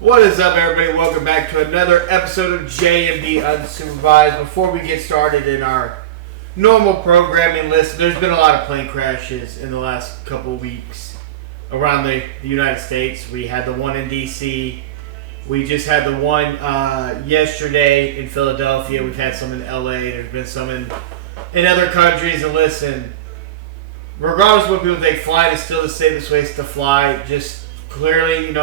What is up, everybody? Welcome back to another episode of J&B Unsupervised. Before we get started in our normal programming list, there's been a lot of plane crashes in the last couple of weeks around the United States. We had the one in D.C. We just had the one yesterday in Philadelphia. We've had some in L.A. There's been some in other countries. And listen, regardless of what people think, flying is still the safest way to fly. Just clearly,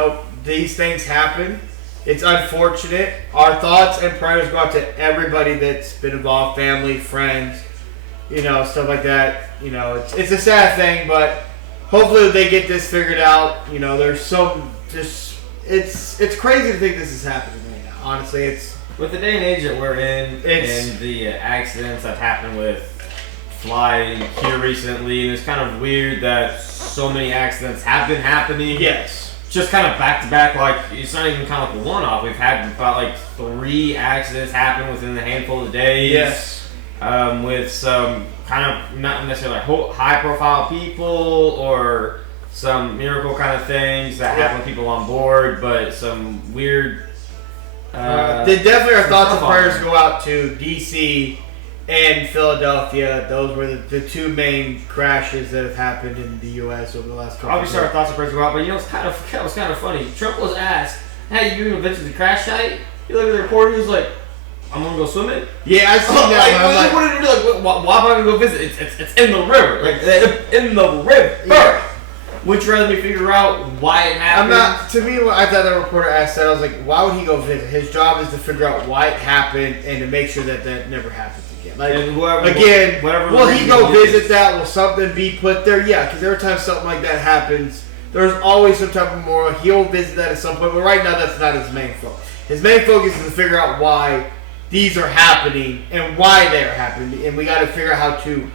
these things happen. It's unfortunate. Our thoughts and prayers go out to everybody that's been involved, family, friends, stuff like that. It's a sad thing, but hopefully they get this figured out. It's crazy to think this is happening right now. Honestly, it's with the day and age that we're in, and the accidents that happened with flying here recently. It's kind of weird that so many accidents have been happening. Yes. Just kind of back to back, like it's not even kind of like a one-off. We've had about 3 accidents happen within a handful of days. Yes. With some kind of not necessarily high-profile people or some miracle kind of things that happen with people on board, but some weird. Definitely, our thoughts and prayers go out to DC and Philadelphia. Those were the two main crashes that have happened in the U.S. over the last couple of years. Obviously, our thoughts and prayers go out, but it was kind of funny. Trump was asked, "Hey, you gonna visit the crash site?" He looked at the reporter. He was like, "I'm gonna go swimming." Yeah, I seen that. What did he do? Why am I gonna go visit? It's in the river, in the river. Yeah. Would you rather me figure out why it happened? To me, I thought the reporter asked that. I was like, why would he go visit? His job is to figure out why it happened and to make sure that never happens again. Will he go visit that? Will something be put there? Yeah, because every time something like that happens, there's always some type of memorial. He'll visit that at some point, but right now that's not his main focus. His main focus is to figure out why these are happening and why they're happening, and we got to figure out how to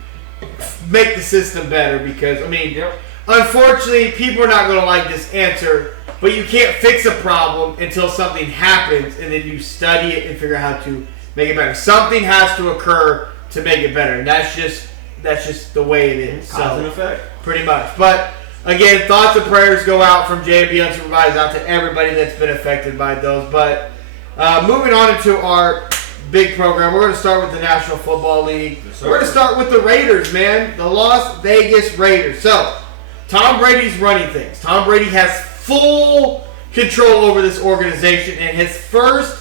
make the system better because, unfortunately, people are not going to like this answer, but you can't fix a problem until something happens, and then you study it and figure out how to make it better. Something has to occur to make it better, and that's just the way it is. Cause and effect. Pretty much. But, again, thoughts and prayers go out from J&B Unsupervised out to everybody that's been affected by those. But moving on into our big program, we're going to start with the National Football League. We're going to start with the Raiders, man. The Las Vegas Raiders. So, Tom Brady's running things. Tom Brady has full control over this organization, and his first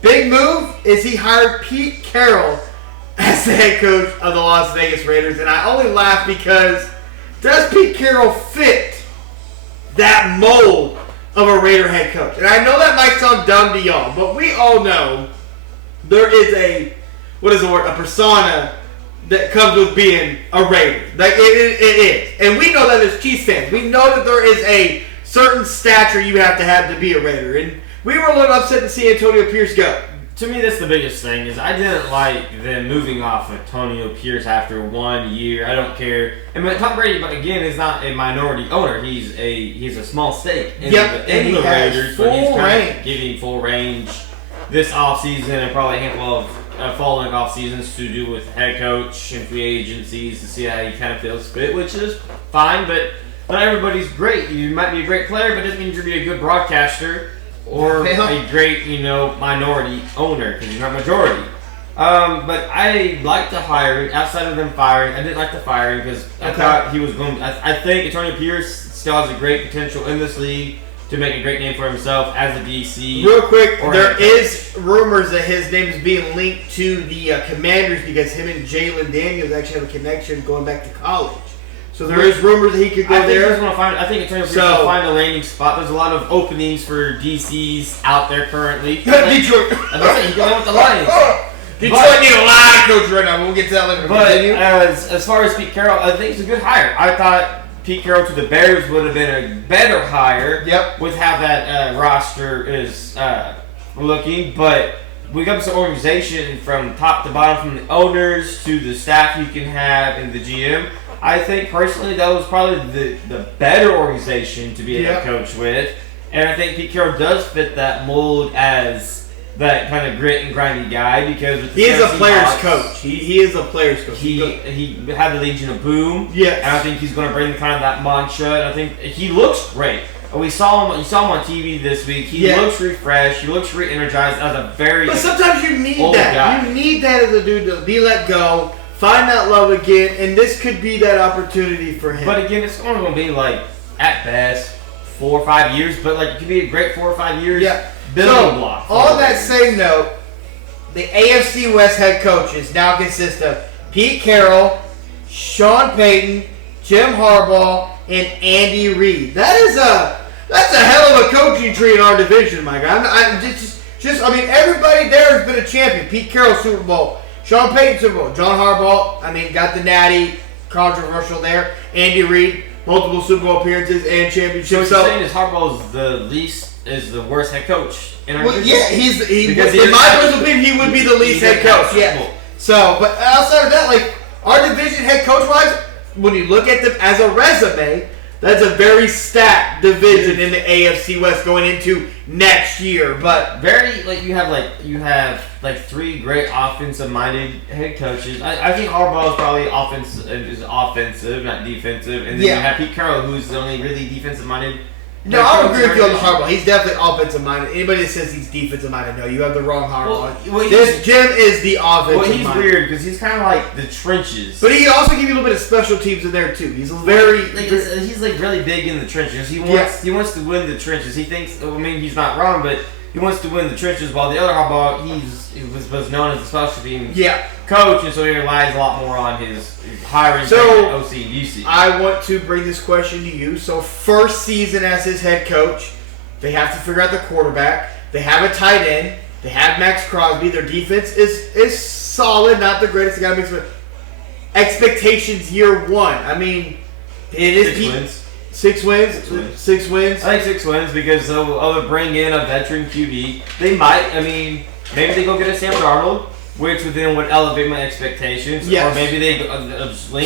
big move is he hired Pete Carroll as the head coach of the Las Vegas Raiders. And I only laugh because does Pete Carroll fit that mold of a Raider head coach? And I know that might sound dumb to y'all, but we all know there is a persona that comes with being a Raider. Like it is. And we know that as Chiefs fans. We know that there is a certain stature you have to be a Raider. And we were a little upset to see Antonio Pierce go. To me, that's the biggest thing is I didn't like them moving off Antonio Pierce after 1 year. I don't care. And Tom Brady, but again, is not a minority owner. He's a small stake in the Raiders, but he's kind of giving full range this offseason and probably a handful of following off seasons to do with head coach and free agencies to see how he kind of feels fit, which is fine, but not everybody's great. You might be a great player, but it doesn't mean you're be a good broadcaster or a great, minority owner because you're not majority. But I like the hiring. Outside of them firing, I didn't like the firing because I thought he was going. I think Antonio Pierce still has a great potential in this league to make a great name for himself as a DC. Real quick, there is rumors that his name is being linked to the Commanders because him and Jalen Daniels actually have a connection going back to college. So there is rumors that he could go there. I think Antonio Pierce will find a landing spot. There's a lot of openings for DCs out there currently. Detroit. I'm not saying he can go with the Lions. Detroit need a lot of coach right now. We'll get to that later. But as far as Pete Carroll, I think it's a good hire. I thought Pete Carroll to the Bears would have been a better hire with how that roster is looking. But we got this organization from top to bottom, from the owners to the staff you can have and the GM. I think personally that was probably the better organization to be a head coach with. And I think Pete Carroll does fit that mold as that kind of grit and grindy guy because he is a player's coach. He is a player's coach. He had the Legion of Boom. Yes. And I think he's going to bring kind of that mantra. And I think he looks great. We saw him. You saw him on TV this week. He looks refreshed. He looks re-energized as a very. But sometimes you need old that. guy. You need that as a dude to be let go, find that love again, and this could be that opportunity for him. But again, it's only going to be like at best 4 or 5 years. But like it could be a great 4 or 5 years. Yeah. Building block. On that same note, the AFC West head coaches now consist of Pete Carroll, Sean Payton, Jim Harbaugh, and Andy Reid. That's a hell of a coaching tree in our division, my guy. I mean, everybody there has been a champion. Pete Carroll, Super Bowl. Sean Payton, Super Bowl. John Harbaugh, got the natty, controversial there. Andy Reid, multiple Super Bowl appearances and championships. So what you're saying is Harbaugh is the worst head coach in our division? Yeah, in my personal opinion, he would be the least head coach. Yeah. So, but outside of that, like, our division head coach-wise, when you look at them as a resume, that's a very stacked division in the AFC West going into next year. But you have 3 great offensive-minded head coaches. I think Harbaugh is probably offensive, not defensive, and then you have Pete Carroll, who's the only really defensive-minded. No, I would agree with you on the Harbaugh. He's definitely offensive-minded. Anybody that says he's defensive-minded, no, you have the wrong Harbaugh. Jim is the offensive-minded. Well, he's weird because he's kind of like the trenches. But he also gives you a little bit of special teams in there, too. He's he's really big in the trenches. He wants to win the trenches. He thinks, he's not wrong, but he wants to win the trenches, while the other Harbaugh, he was known as a special team coach, and so he relies a lot more on his hiring OC and UC. I want to bring this question to you. So, first season as his head coach, they have to figure out the quarterback. They have a tight end. They have Max Crosby. Their defense is solid, not the greatest. They got to make some expectations year one. I mean, it is 6 wins. 6 wins. 6 wins. I think 6 wins because they'll bring in a veteran QB. They might. Maybe they go get a Sam Darnold, which would elevate my expectations. Yes. Or maybe they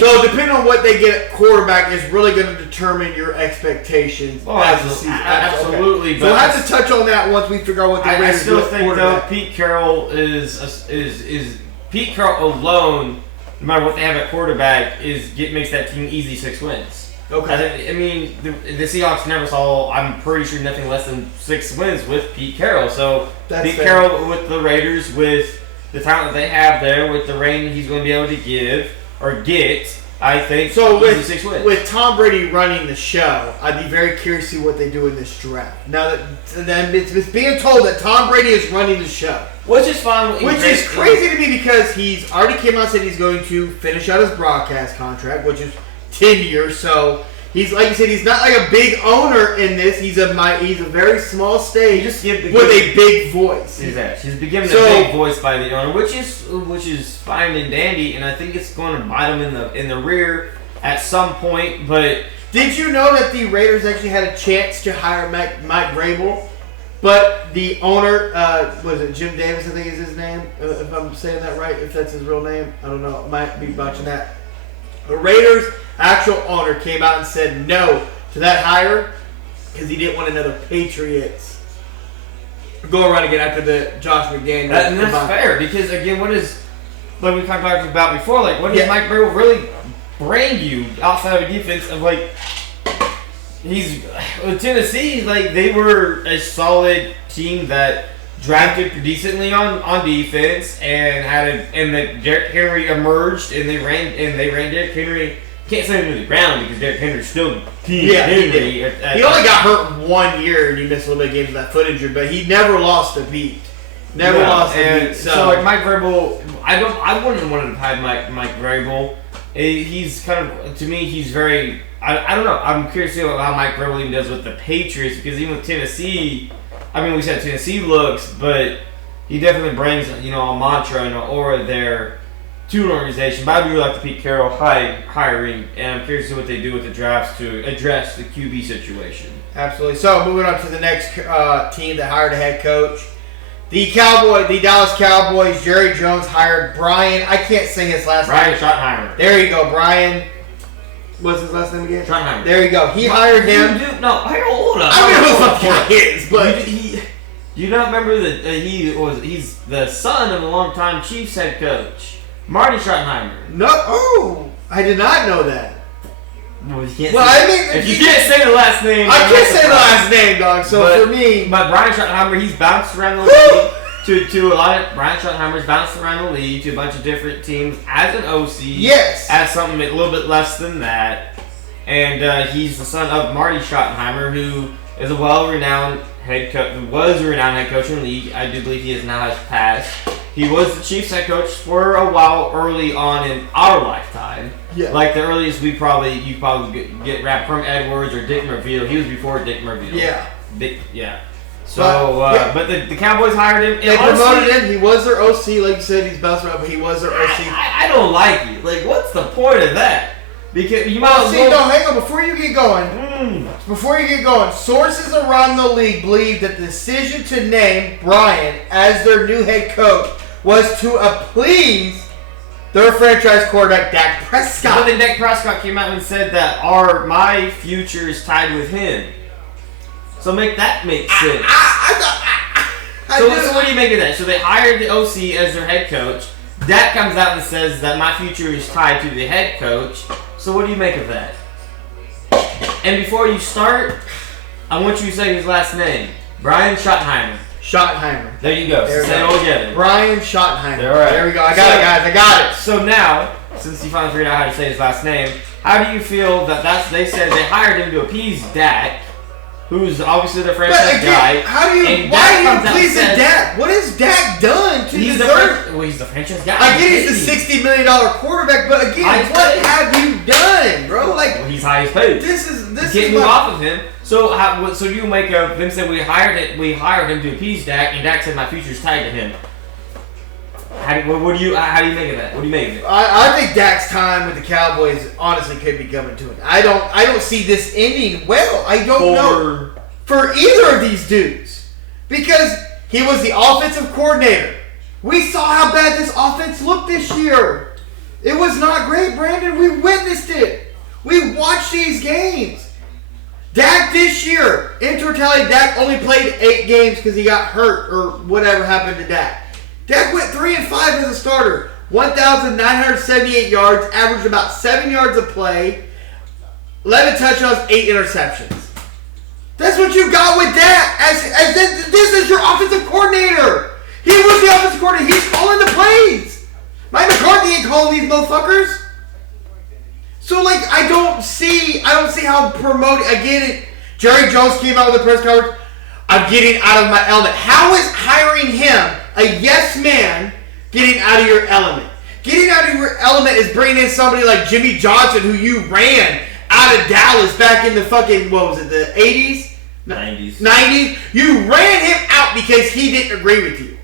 So depending on what they get at quarterback is really going to determine your expectations as the season. Absolutely. Okay. So we'll have to touch on that once we figure out what the Raiders I still think though Pete Carroll is Pete Carroll alone, no matter what they have at quarterback, makes that team easy 6 wins. Okay. The Seahawks never saw, I'm pretty sure, nothing less than 6 wins with Pete Carroll. So That's Pete fair. Carroll with the Raiders, with the talent that they have there, with the reign he's going to be able to give or get, I think so. easy 6 wins. With Tom Brady running the show, I'd be very curious to see what they do in this draft. Now that it's being told that Tom Brady is running the show, which is fun. Which is crazy to me because he's already came out and said he's going to finish out his broadcast contract, which is 10 years. So he's, like you said, he's not like a big owner in this. He's a very small stage with a big voice. Exactly. He's given a big voice by the owner, which is fine and dandy, and I think it's going to bite him in the rear at some point. But did you know that the Raiders actually had a chance to hire Mike Vrabel? But the owner, was it Jim Davis, I think is his name, if I'm saying that right, if that's his real name. I don't know. I might be botching that. The Raiders' actual owner came out and said no to that hire because he didn't want another Patriots go around again after the Josh McDaniels. And that's fair because, again, like we kind of talked about before, like what does Mike Vrabel really bring you outside of a defense of he's with Tennessee, they were a solid team that drafted decently on defense and that Derrick Henry emerged and they ran Derrick Henry. Can't send him to the ground because Derrick Henry's still Henry. He only got hurt 1 year and he missed a little bit of games with that foot injury, but he never lost a beat. So Mike Vrabel, I wouldn't have wanted to have Mike Vrabel. He's kind of, to me, he's very. I don't know. I'm curious to see how Mike Vrabel even does with the Patriots because even with Tennessee, we said Tennessee looks, but he definitely brings a mantra and an aura there to an organization. But I really like the Pete Carroll hiring, and I'm curious to see what they do with the drafts to address the QB situation. Absolutely. So moving on to the next team that hired a head coach. The Dallas Cowboys, Jerry Jones hired Brian. I can't say his last name. Brian Schottenheimer. There you go, Brian. What's his last name again? Schottenheimer. There you go. He hired him. Hold on. I don't know what the fuck he is, but do you not remember that he's the son of a longtime Chiefs head coach, Marty Schottenheimer. No. Oh, I did not know that. Well, you can't well, say, I mean, if you can't say the last name, I can't say the last name, dog. So for me, but Brian Schottenheimer, he's bounced around the league to a lot of Brian Schottenheimer's bounced around the league to a bunch of different teams as an OC. Yes, as something a little bit less than that, and he's the son of Marty Schottenheimer, who is a well-renowned head coach. Was a renowned head coach in the league. I do believe he has now passed. He was the Chiefs head coach for a while early on in our lifetime. Yeah. Like the earliest you probably get rap from Edwards or Dick Merville. He was before Dick Merville. Yeah. Yeah. So, but the Cowboys hired him. They promoted him. He was their OC, like you said. He's bounced around, but he was their OC. I don't like it. Like, what's the point of that? Because you might hang on. Before you get going, sources around the league believe that the decision to name Brian as their new head coach was to appease their franchise quarterback, Dak Prescott. But then Dak Prescott came out and said that my future is tied with him. So make that make sense. So what do you make of that? So they hired the OC as their head coach. Dak comes out and says that my future is tied to the head coach. So what do you make of that? And before you start, I want you to say his last name. Brian Schottenheimer. Schottenheimer. There you go. Say it all together. Brian Schottenheimer. All right. There we go. I got it, guys. I got it. So now, since you finally figured out how to say his last name, how do you feel that they said they hired him to appease Dak, who's obviously the franchise guy? How do you? Why do you please Dak? What has Dak done to deserve? He's the franchise guy. I get he's the $60 million quarterback, but again, what have you done, bro? Like he's highest paid. This is can't move off of him. So you make them say we hired him to appease Dak, and Dak said my future's tied to him. How do you make of that? What do you make of it? I think Dak's time with the Cowboys honestly could be coming to an. I don't see this ending well. I don't know for either of these dudes because he was the offensive coordinator. We saw how bad this offense looked this year. It was not great, Brandon. We witnessed it. We watched these games. Dak this year, in totality, Dak only played 8 games because he got hurt or whatever happened to Dak. Dak went 3-5 as a starter. 1,978 yards, averaged about 7 yards a play, 11 touchdowns, 8 interceptions. That's what you got with Dak. This is your offensive coordinator. He was the offensive coordinator. He's calling the plays. Mike McCarthy ain't calling these motherfuckers. So I don't see how promoting. I get it. Jerry Jones came out with a press conference. I'm getting out of my element. How is hiring him, a yes man, getting out of your element? Getting out of your element is bringing in somebody like Jimmy Johnson, who you ran out of Dallas back in the fucking, what was it, the 80s? 90s. 90s. You ran him out because he didn't agree with you.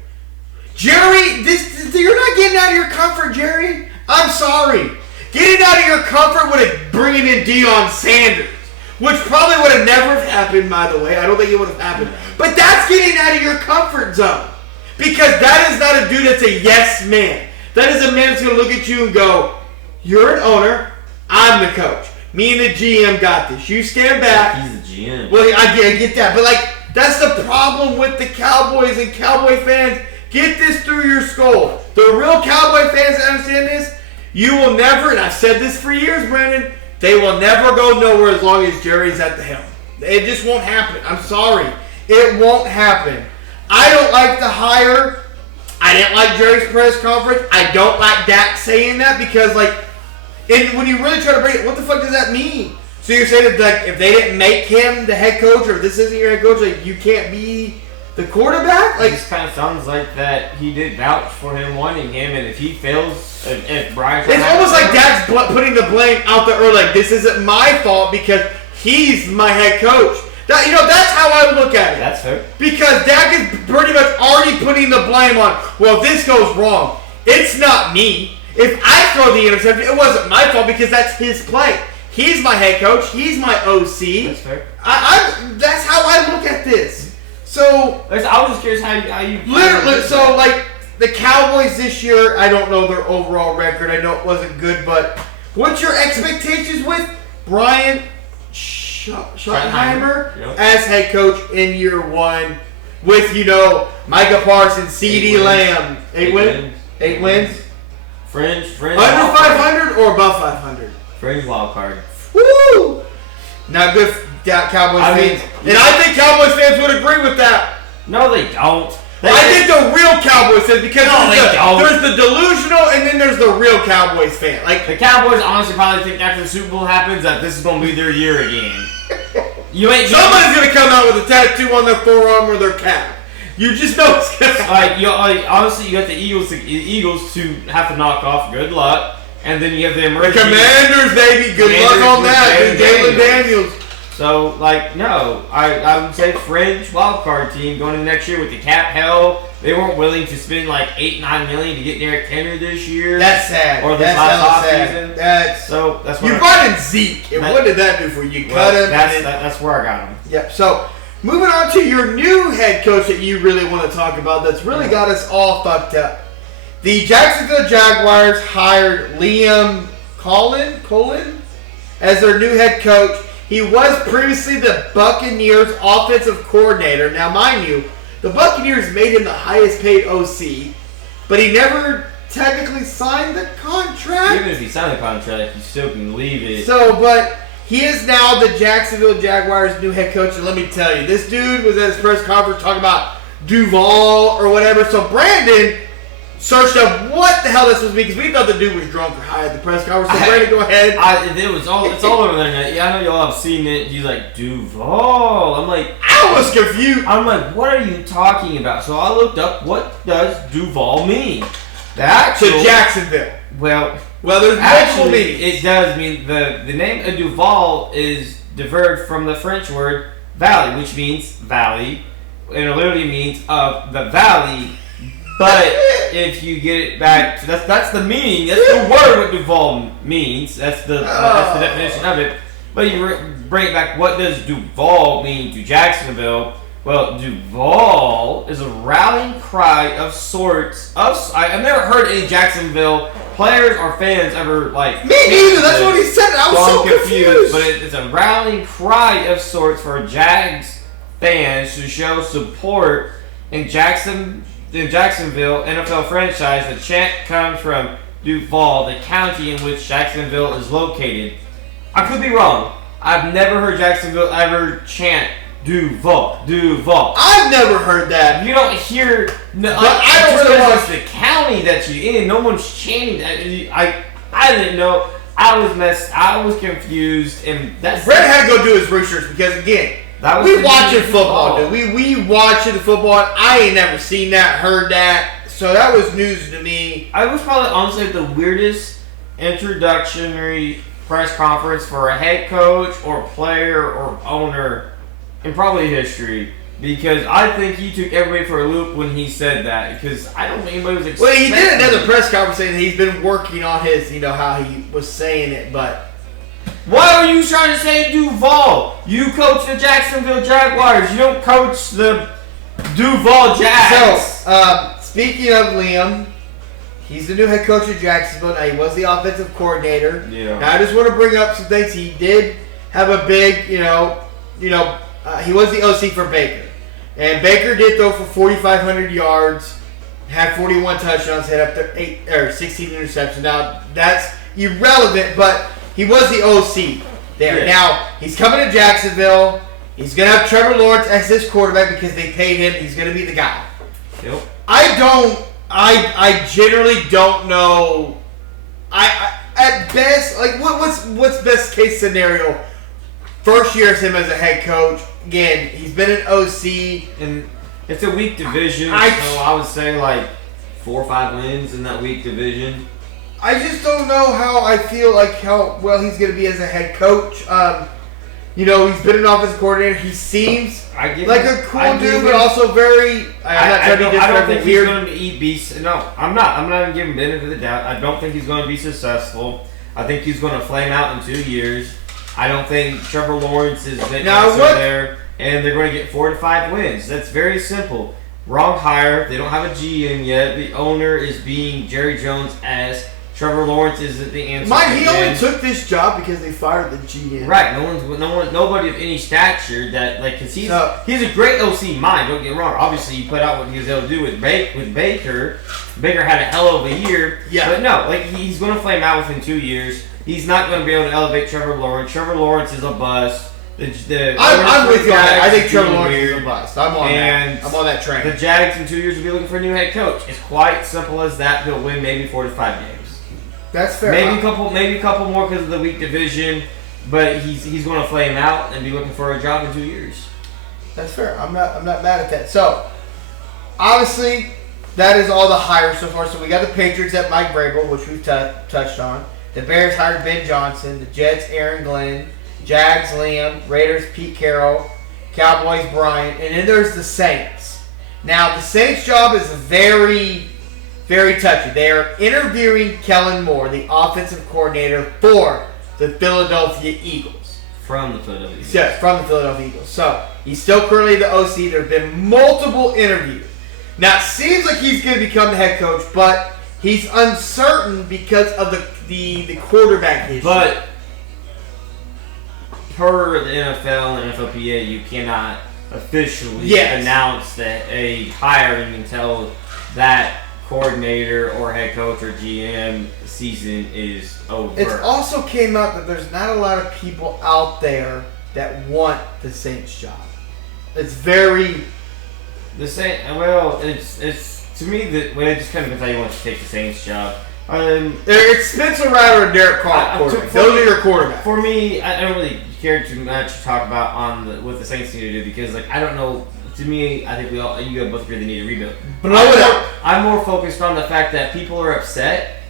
Jerry, you're not getting out of your comfort, Jerry. I'm sorry. Getting out of your comfort would have bringing in Deion Sanders, which probably would have never happened, by the way. I don't think it would have happened. But that's getting out of your comfort zone. Because that is not a dude that's a yes man. That is a man that's going to look at you and go, you're an owner, I'm the coach. Me and the GM got this. You stand back. He's the GM. Well, I get that. But, that's the problem with the Cowboys and Cowboy fans. Get this through your skull. The real Cowboy fans that understand this, you will never, and I've said this for years, Brandon, they will never go nowhere as long as Jerry's at the helm. It just won't happen. I'm sorry. It won't happen. I don't like the hire. I didn't like Jerry's press conference. I don't like Dak saying that because, and when you really try to break it, what the fuck does that mean? So you're saying that, if they didn't make him the head coach, or if this isn't your head coach, you can't be the quarterback? It just kind of sounds like that he did vouch for him wanting him, and if he fails, if Brian... It's almost like Dak's putting the blame out there early. This isn't my fault because he's my head coach. That's how I look at it. That's fair. Because Dak is pretty much already putting the blame on, well, if this goes wrong, it's not me. If I throw the interception, it wasn't my fault because that's his play. He's my head coach. He's my OC. That's fair. That's how I look at this. So I was just curious how you literally. So the Cowboys this year, I don't know their overall record. I know it wasn't good, but what's your expectations with Brian Schottenheimer as head coach in year one with Micah Parsons, CeeDee Lamb, 8 wins? 8 wins. Fringe. Under 500 or above 500? Fringe wild card. Woo! Not good for Cowboys fans. And I think Cowboys fans would agree with that. No, they don't. I think the real Cowboys fans, because there's the delusional and then there's the real Cowboys fan. Like the Cowboys honestly probably think after the Super Bowl happens that this is going to be their year again. Somebody's going to come out with a tattoo on their forearm or their calf. You just know it's going to honestly, you got the Eagles to have to knock off. Good luck. And then you have the emerging Commanders, baby. Good luck on that. Jalen Daniels. So, no. I would say fringe wildcard team going into next year with the cap hell. They weren't willing to spend like $8-9 million to get Derrick Henry this year. That's sad. Or this last offseason. That's what you brought in Zeke, and what did that do for you? You cut him. That's where I got him. Yep. So, moving on to your new head coach that you really want to talk about that's really got us all fucked up. The Jacksonville Jaguars hired Liam Colin as their new head coach. He was previously the Buccaneers offensive coordinator. Now, mind you, the Buccaneers made him the highest paid OC, but he never technically signed the contract. Even if he signed the contract, you still can leave it. But he is now the Jacksonville Jaguars' new head coach, and let me tell you, this dude was at his press conference talking about Duval or whatever. So Brandon searched up what the hell this was because we thought the dude was drunk or high at the press conference. So Brandon, go ahead. It's all over the internet. Yeah, I know y'all have seen it. He's like, Duval. I'm like, I was confused. I'm like, what are you talking about? So I looked up, what does Duval mean? To Jacksonville. Well, there's multiple meanings. It does mean the name of Duval is diverged from the French word valley, which means valley, and it literally means of the valley. But if you get it back, that's the meaning. That's the word what Duval means. That's the definition of it. But you bring it back. What does Duval mean to Jacksonville? Well, Duval is a rallying cry of sorts. I've never heard any Jacksonville players or fans ever like. Me neither. That's what he said. I was so confused. But it's a rallying cry of sorts for Jags fans to show support in Jacksonville NFL franchise. The chant comes from Duval, the county in which Jacksonville is located. I could be wrong. I've never heard Jacksonville ever chant Duval. I've never heard that. You don't hear. But I don't really want the county that you're in. No one's chanting that. I didn't know. I was confused, and that's. Brett had to go do his research because again. We watching football, dude. We watching the football. And I ain't never seen that, heard that. So that was news to me. I was probably honestly the weirdest introductory press conference for a head coach or player or owner in probably history. Because I think he took everybody for a loop when he said that. Because I don't think anybody was expecting. Well, he did another press conference saying he's been working on his, how he was saying it, but. Why are you trying to say Duval? You coach the Jacksonville Jaguars. You don't coach the Duval Jags. So, speaking of Liam, he's the new head coach of Jacksonville. Now, he was the offensive coordinator. Yeah. Now, I just want to bring up some things. He did have a big, he was the OC for Baker. And Baker did throw for 4,500 yards, had 41 touchdowns, had up to 16 interceptions. Now, that's irrelevant, but he was the OC there. Yeah. Now, he's coming to Jacksonville. He's going to have Trevor Lawrence as his quarterback because they paid him. He's going to be the guy. Yep. I generally don't know. At best, like, what's best case scenario? First year as him as a head coach. Again, he's been an OC. And it's a weak division, so I would say like 4 or 5 wins in that weak division. I just don't know how well he's going to be as a head coach. He's been an offensive coordinator. He seems like a cool dude, but also very. I don't think he's going to be. No, I'm not. I'm not even giving benefit of the doubt. I don't think he's going to be successful. I think he's going to flame out in 2 years. I don't think Trevor Lawrence is there, and they're going to get 4 to 5 wins. That's very simple. Wrong hire. They don't have a GM yet. The owner is being Jerry Jones-esque. Trevor Lawrence isn't the answer. He only took this job because they fired the GM. Right. Nobody of any stature because he's a great OC mind. Don't get me wrong. Obviously, he put out what he was able to do with Baker. Baker had a hell of a year. Yeah. But no, he's going to flame out within 2 years. he's not going to be able to elevate Trevor Lawrence. Trevor Lawrence is a bust. I'm with you on that. I think Trevor Lawrence is a bust. I'm on that. I'm on that train. The Jags in 2 years will be looking for a new head coach. It's quite simple as that. He'll win maybe 4 to 5 games. That's fair. Maybe a couple more because of the weak division, but he's going to flame out and be looking for a job in 2 years. That's fair. I'm not mad at that. So, obviously, that is all the hires so far. So we got the Patriots at Mike Vrabel, which we've touched on. The Bears hired Ben Johnson. The Jets, Aaron Glenn. Jags, Liam. Raiders, Pete Carroll. Cowboys, Bryant. And then there's the Saints. Now, the Saints' job is very, very touchy. They are interviewing Kellen Moore, the offensive coordinator for the Philadelphia Eagles. From the Philadelphia Eagles. Yes, from the Philadelphia Eagles. So, he's still currently the OC. There have been multiple interviews. Now, it seems like he's going to become the head coach, but he's uncertain because of the quarterback issue. But per the NFL and NFLPA, you cannot officially announce that a hiring until that coordinator or head coach or GM season is over. It also came out that there's not a lot of people out there that want the Saints job. It's very... It's to me that it just kind of depends how you want to take the Saints job. It's Spencer Rattler and Derek Carr. Those are your quarterbacks. For me, I don't really care too much to talk about what the Saints need to do because, I don't know. To me, I think you both agree they need a rebuild. I'm more focused on the fact that people are upset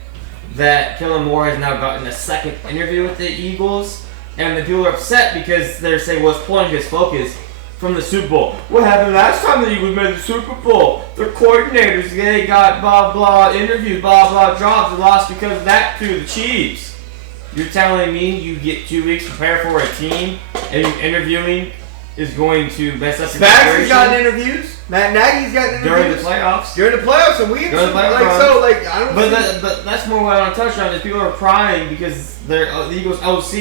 that Kellen Moore has now gotten a second interview with the Eagles, and the people are upset because they're saying, well, it's pulling his focus from the Super Bowl. What happened last time the Eagles made the Super Bowl? Their coordinators, they got blah blah interviews, blah blah jobs, and lost because of that to the Chiefs. You're telling me you get 2 weeks to prepare for a team and interviewing is going to mess up your preparation? Spags has gotten interviews. Matt Nagy's gotten interviews. During the playoffs. And we I don't but that's more what I want to touch on is people are crying because the Eagles OC,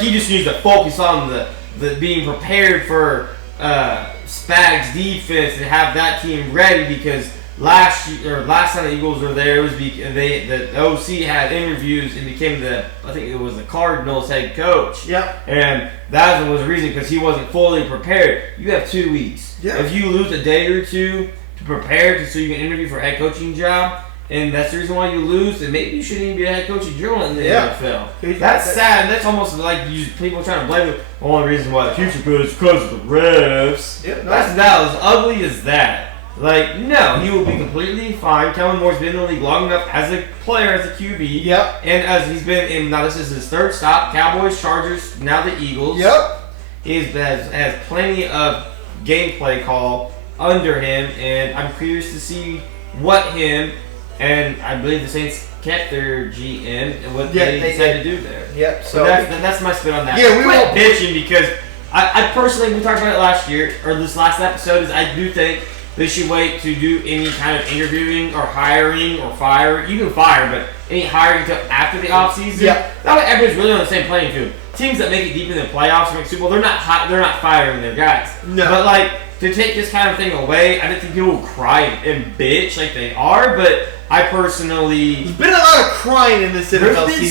he just needs to focus on the being prepared for Spags defense and have that team ready because last time the Eagles were there, it was the OC had interviews and became I think it was the Cardinals head coach. Yep. And that was the reason because he wasn't fully prepared. You have 2 weeks. Yeah. If you lose a day or two to prepare so you can interview for a head coaching job, and that's the reason why you lose, then maybe you shouldn't even be a head coaching journal in the NFL. That's sad. That's almost like people trying to blame the only reason why the future good is because of the refs. Yep, that's not as ugly as that. No, he will be completely fine. Kellen Moore's been in the league long enough as a player, as a QB. Yep. And as he's been in, now this is his third stop, Cowboys, Chargers, now the Eagles. Yep. He has plenty of gameplay call under him, and I'm curious to see what him, and I believe the Saints kept their GM and what they decided to do there. Yep. So that's my spin on that. Yeah, we quit bitching because I personally, we talked about it last year, or this last episode, is I do think they should wait to do any kind of interviewing or hiring or fire. You can fire, but any hiring until after the offseason. Yeah. That way everybody's really on the same playing field. Teams that make it deep in the playoffs or make Super Bowl, they're not firing their guys. No. But to take this kind of thing away, I don't think people will cry and bitch like they are, but I personally... There's been a lot of crying in this NFL season. There's been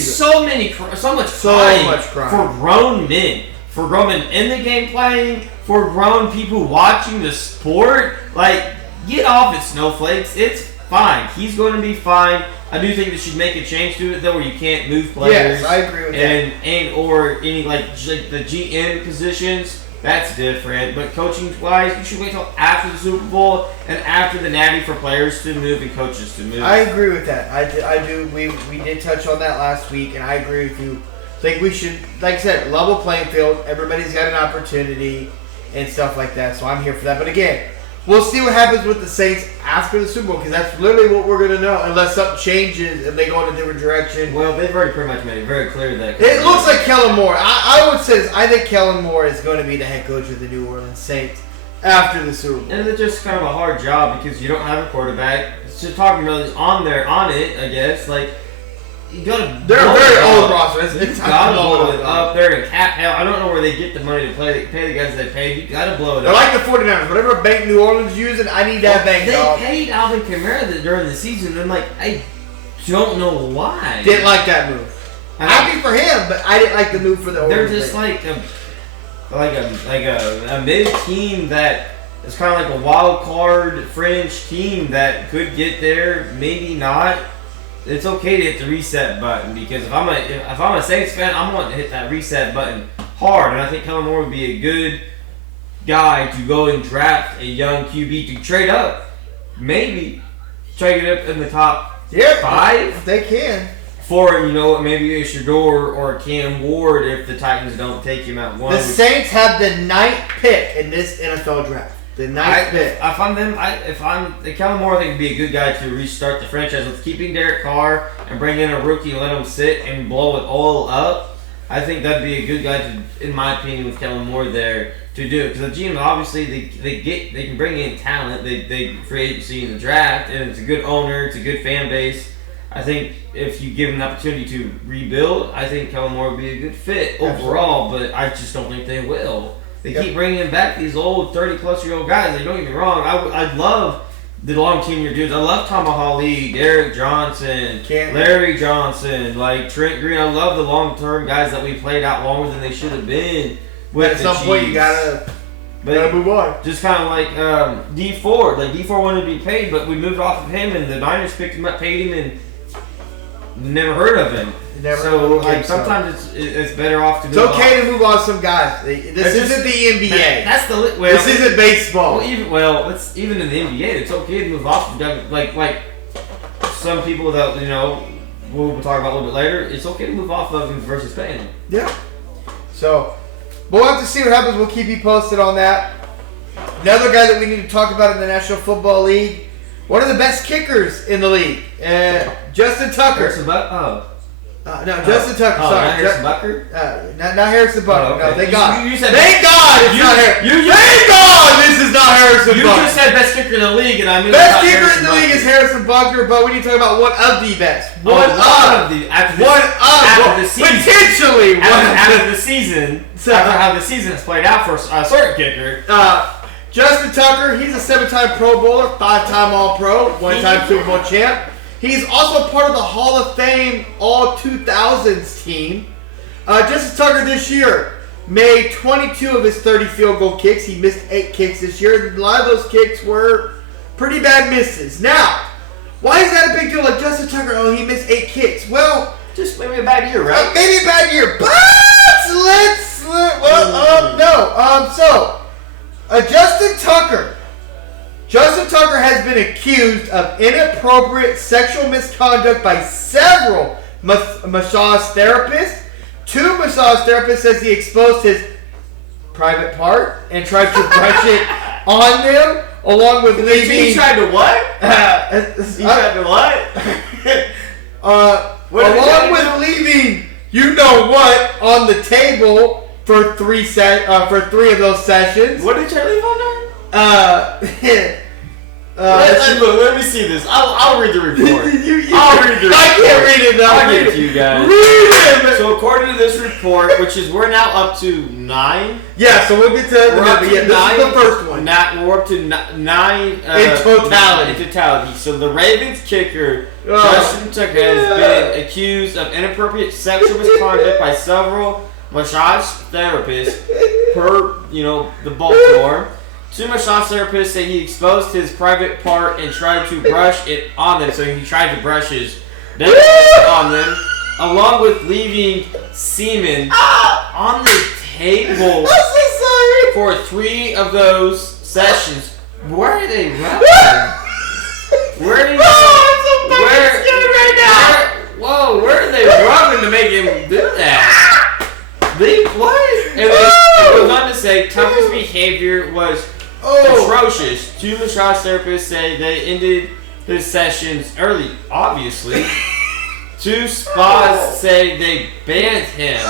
so much crying for grown men. For grown men in the game playing, for grown people watching the sport. Get off it, snowflakes. It's fine. He's going to be fine. I do think they should make a change to it, though, where you can't move players. Yes, I agree with that. Or any, the GM positions. That's different. But coaching-wise, you should wait until after the Super Bowl and after the Natty for players to move and coaches to move. I agree with that. I do. We did touch on that last week, and I agree with you. I think we should, like I said, level playing field. Everybody's got an opportunity and stuff like that, so I'm here for that. But again, we'll see what happens with the Saints after the Super Bowl because that's literally what we're going to know unless something changes and they go in a different direction. Well, they've already pretty much made it very clear that... It looks like Kellen Moore. I would say this. I think Kellen Moore is going to be the head coach of the New Orleans Saints after the Super Bowl. And it's just kind of a hard job because you don't have a quarterback. It's just talking about on it, I guess. They're a very old roster. It's gotta blow it up. They're in cap hell. I don't know where they get the money to pay the guys they paid. You gotta blow it up. They're like the 49ers. Whatever bank New Orleans using, I need that bank. They paid Alvin Kamara during the season. And I don't know why. Didn't like that move. Happy for him, but I didn't like the move for the They're organization. just like a mid team that is kind of like a wild card fringe team that could get there, maybe not. It's okay to hit the reset button because if I'm a Saints fan, I'm wanting to hit that reset button hard, and I think Kellen Moore would be a good guy to go and draft a young QB to trade up, maybe try to get up in the top 5. They can. For, maybe a Shador or a Cam Ward if the Titans don't take him at 1. The Saints have the 9th pick in this NFL draft. The 9th pick. If I'm them, Kellen Moore, I think would be a good guy to restart the franchise with keeping Derek Carr and bring in a rookie and let him sit and blow it all up. I think that'd be a good guy to, in my opinion, with Kellen Moore there to do it. Because the GM, obviously, they can bring in talent. They free agency in the draft, and it's a good owner. It's a good fan base. I think if you give them an opportunity to rebuild, I think Kellen Moore would be a good fit overall, but I just don't think they will. They keep bringing back these old 30-plus-year-old guys. Don't get me wrong. I love the long-tenure dudes. I love Tomahawk, Derek Johnson, Larry Johnson, like Trent Green. I love the long-term guys that we played out longer than they should have been. At some point, you gotta move on. Just kind of like D Ford. Like D Ford wanted to be paid, but we moved off of him, and the Niners picked him up, paid him, and never heard of him. Sometimes it's better off to. It's okay to move on some guys. This isn't the NBA. That's the this isn't baseball. Even in the NBA, it's okay to move off. Like some people that we'll talk about a little bit later. It's okay to move off of him versus paying him. Yeah. So we'll have to see what happens. We'll keep you posted on that. Another guy that we need to talk about in the National Football League. One of the best kickers in the league, Justin Tucker. Justin Tucker. Sorry, not Harrison Bucker. Not Harrison Bucker. Oh, okay. No, thank God. You said thank God it's not Harrison. Thank God this is not Harrison Bucker. You just said best kicker in the league, and I mean best kicker in the league is Harrison Bucker, but we need to talk about one of the best. After the season. After how the season has played out for a certain kicker. Justin Tucker, he's a 7-time Pro Bowler, 5-time All-Pro, 1-time Super Bowl champ. He's also part of the Hall of Fame All-2000s team. Justin Tucker this year made 22 of his 30 field goal kicks. He missed 8 kicks this year. A lot of those kicks were pretty bad misses. Now, why is that a big deal? Like Justin Tucker, he missed 8 kicks. Well, just maybe a bad year, right? Maybe a bad year, but Justin Tucker has been accused of inappropriate sexual misconduct by several massage therapists. 2 massage therapists says he exposed his private part and tried to brush it on them, along with leaving. He tried to what? He tried to what? Along with leaving, on the table for 3 of those sessions. What did you leave on there? Let me see this. I'll read the report. I'll read the report. I can't read it now. I'll give it to you guys. Read it! So according to this report, we're now up to 9. Yeah, so we'll get to this is the first one. We're up to 9 in totality. So the Ravens kicker, Justin Tucker, has been accused of inappropriate sexual misconduct by several massage therapists per the Baltimore. 2 massage therapists say he exposed his private part and tried to brush it on them. So he tried to brush his on them, along with leaving semen on the table for 3 of those sessions. Where are they rubbing? Where are they rubbing to make him do that? What? And it goes on to say Tucker's behavior was atrocious. 2 massage therapists say they ended his sessions early, obviously. 2 spas say they banned him.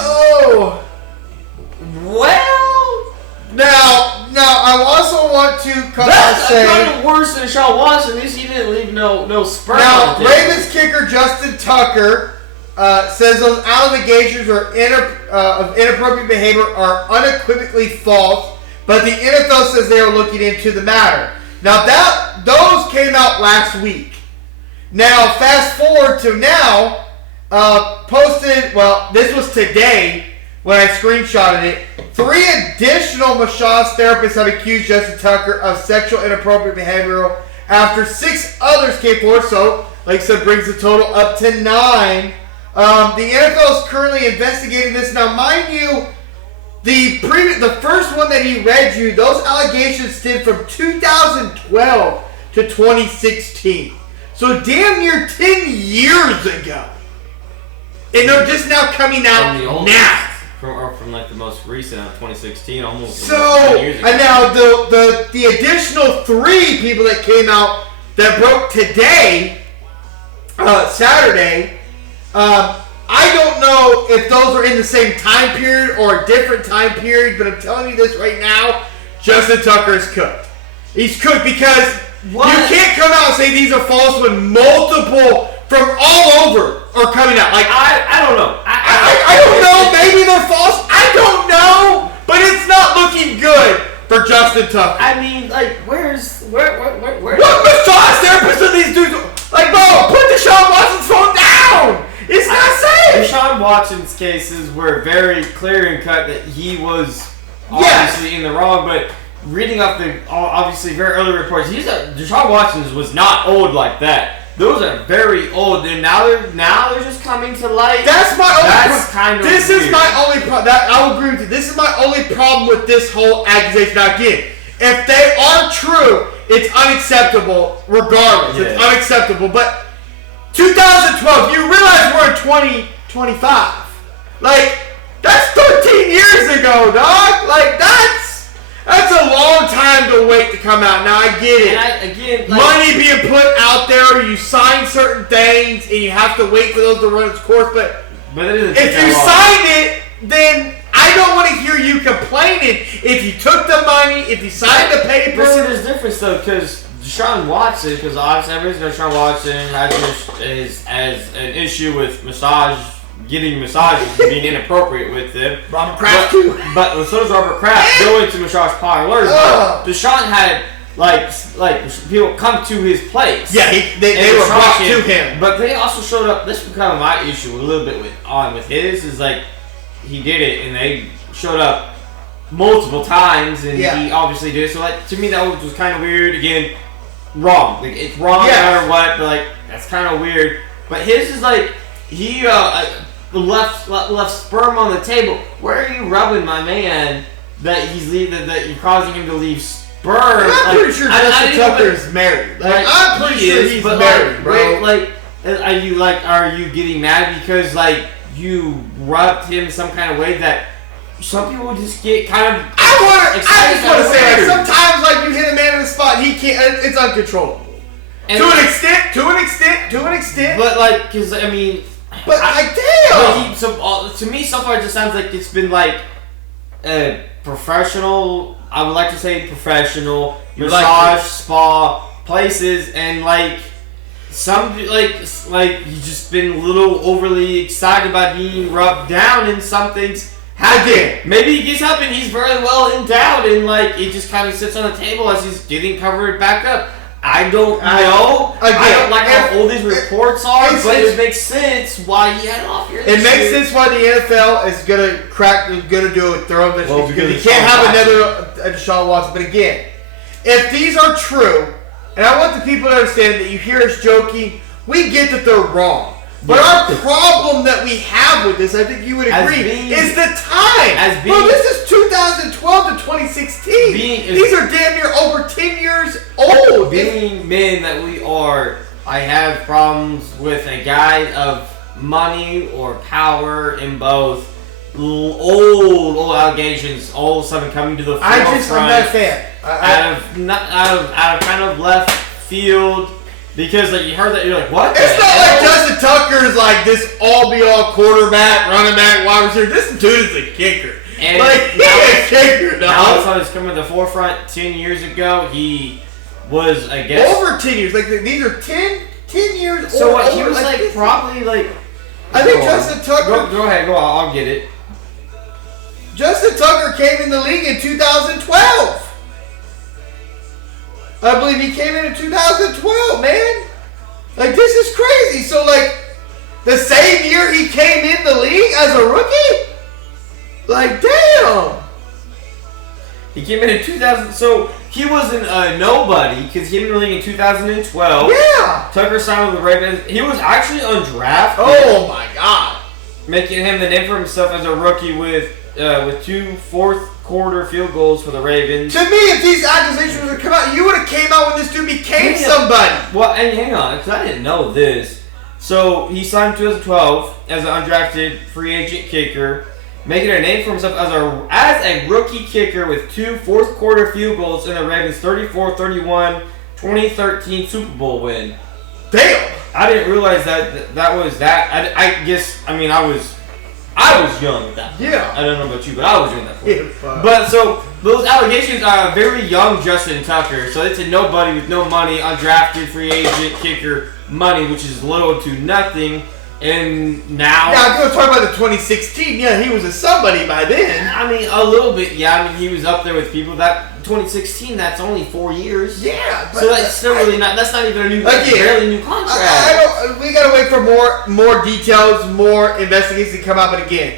Well, now I also want to come and say that's kind of worse than Sean Watson. At least he didn't leave no sperm. Now, Ravens kicker Justin Tucker says those allegations of inappropriate behavior are unequivocally false. But the NFL says they are looking into the matter. Now, those came out last week. Now, fast forward to now, posted, well, this was today when I screenshotted it. 3 additional massage therapists have accused Justin Tucker of sexual inappropriate behavior after 6 others came forward. So, like I said, brings the total up to 9. The NFL is currently investigating this. Now, mind you, the first one that he read you, those allegations stemmed from 2012 to 2016. So damn near 10 years ago. And they're just now coming out now. From like the most recent, 2016, almost. So, 10 years ago. and now the additional 3 people that came out that broke today, Saturday, I don't know if those are in the same time period or a different time period, but I'm telling you this right now, Justin Tucker is cooked. He's cooked because you can't come out and say these are false when multiple from all over are coming out. Like I don't know. I don't know. Maybe they're false. I don't know. But it's not looking good for Justin Tucker. I mean, like, where? What massage therapists are these dudes? Like, bro, put Deshaun Watson's phone down. It's not safe. Deshaun Watson's cases were very clear and cut that he was obviously in the wrong, but reading up the obviously very early reports, Deshaun Watson was not old like that. Those are very old, and now they're just coming to light. That's my only kind of This weird. is my only problem. I will agree with you. This is my only problem with this whole accusation. Now, again, if they are true, it's unacceptable regardless. It's unacceptable. But 2012, you realize we're in 2025. Like, that's 13 years ago, dog. Like, that's a long time to wait to come out. Now, I get it. Money being put out there, you sign certain things, and you have to wait for those to run its course. But if you sign it, then I don't want to hear you complaining if you took the money, if you signed the paper. But see, there's a difference, though, because Deshaun Watson, because obviously everybody's knows Deshaun Watson has an issue with getting massages and being inappropriate with them. Robert Kraft too. But so does Robert Kraft going to massage parlors. Deshaun had like people come to his place. Yeah, they were brought to him. But they also showed up. This was kind of my issue a little bit with his is like he did it and they showed up multiple times and he obviously did it. So like to me that was kind of weird. Again, wrong. Like it's wrong no matter what. But like that's kind of weird. But his is like he left sperm on the table. Where are you rubbing my man that he's leaving? That you're causing him to leave sperm? I'm pretty sure Justin Tucker is married. Like I'm pretty sure he's married, bro. Like, are you getting mad because like you rubbed him some kind of way that some people just get kind of? I just want to say, like, sometimes like you hit a man in the spot, he can't. It's uncontrollable. And to an extent. But like, because I mean. But damn! To me, so far, it just sounds like it's been like a professional. I would like to say professional massage spa places, and like some like you just been a little overly excited by being rubbed down, and some things happen. Maybe he gets up and he's very well endowed, and like it just kind of sits on the table as he's getting covered back up. I don't know. I don't like how old these reports are, but it makes sense why he had it off here. It makes sense why the NFL is gonna do a thorough investigation because you can't have another Deshaun Watson. But again, if these are true, and I want the people to understand that you hear us joking, we get that they're wrong. But our problem that we have with this, I think you would agree, is the time. Bro, this is 2012 to 2016. These are damn near over 10 years old. Being men that we are, I have problems with a guy of money or power in both old allegations all of a sudden coming to the forefront. I'm not a fan. Out of kind of left field. Because like you heard that, you're like, what? It's not like Justin Tucker is like this all-be-all quarterback, running back, wide receiver. This dude is a kicker. And like he's a kicker, dog. Now it's on coming to the forefront. 10 years ago, he was, I guess, over 10 years. Like these are 10 years. So what? He was like probably like. I think Justin Tucker. Go ahead, go on. I'll get it. Justin Tucker came in the league in 2012. I believe he came in 2012, man. Like, this is crazy. So, like, The same year he came in the league as a rookie? Like, damn. He came in 2000, so he wasn't a nobody because he came in the league in 2012. Yeah. Tucker signed with the Ravens. He was actually undrafted. Oh my God. Making him the name for himself as a rookie with 2 fourth-quarter field goals for the Ravens. To me, if these accusations would have come out, you would have came out when this dude became somebody. Well, and hang on, because I didn't know this. So he signed in 2012 as an undrafted free agent kicker, making a name for himself as a rookie kicker with 2 fourth-quarter field goals in the Ravens' 34-31 2013 Super Bowl win. Damn. I didn't realize that was that. I guess, I mean, I was young at that point. Yeah. I don't know about you, but I was young at that point. Yeah, but so those allegations are very young Justin Tucker. So it's a nobody with no money, undrafted free agent kicker money, which is little to nothing. And now, if you're talking about the 2016, yeah, he was a somebody by then. I mean, a little bit, yeah. I mean, he was up there with people. That 2016, that's only 4 years. Yeah, but so that's still really not. That's not even a new, barely new contract. We gotta wait for more details, more investigations to come out. But again,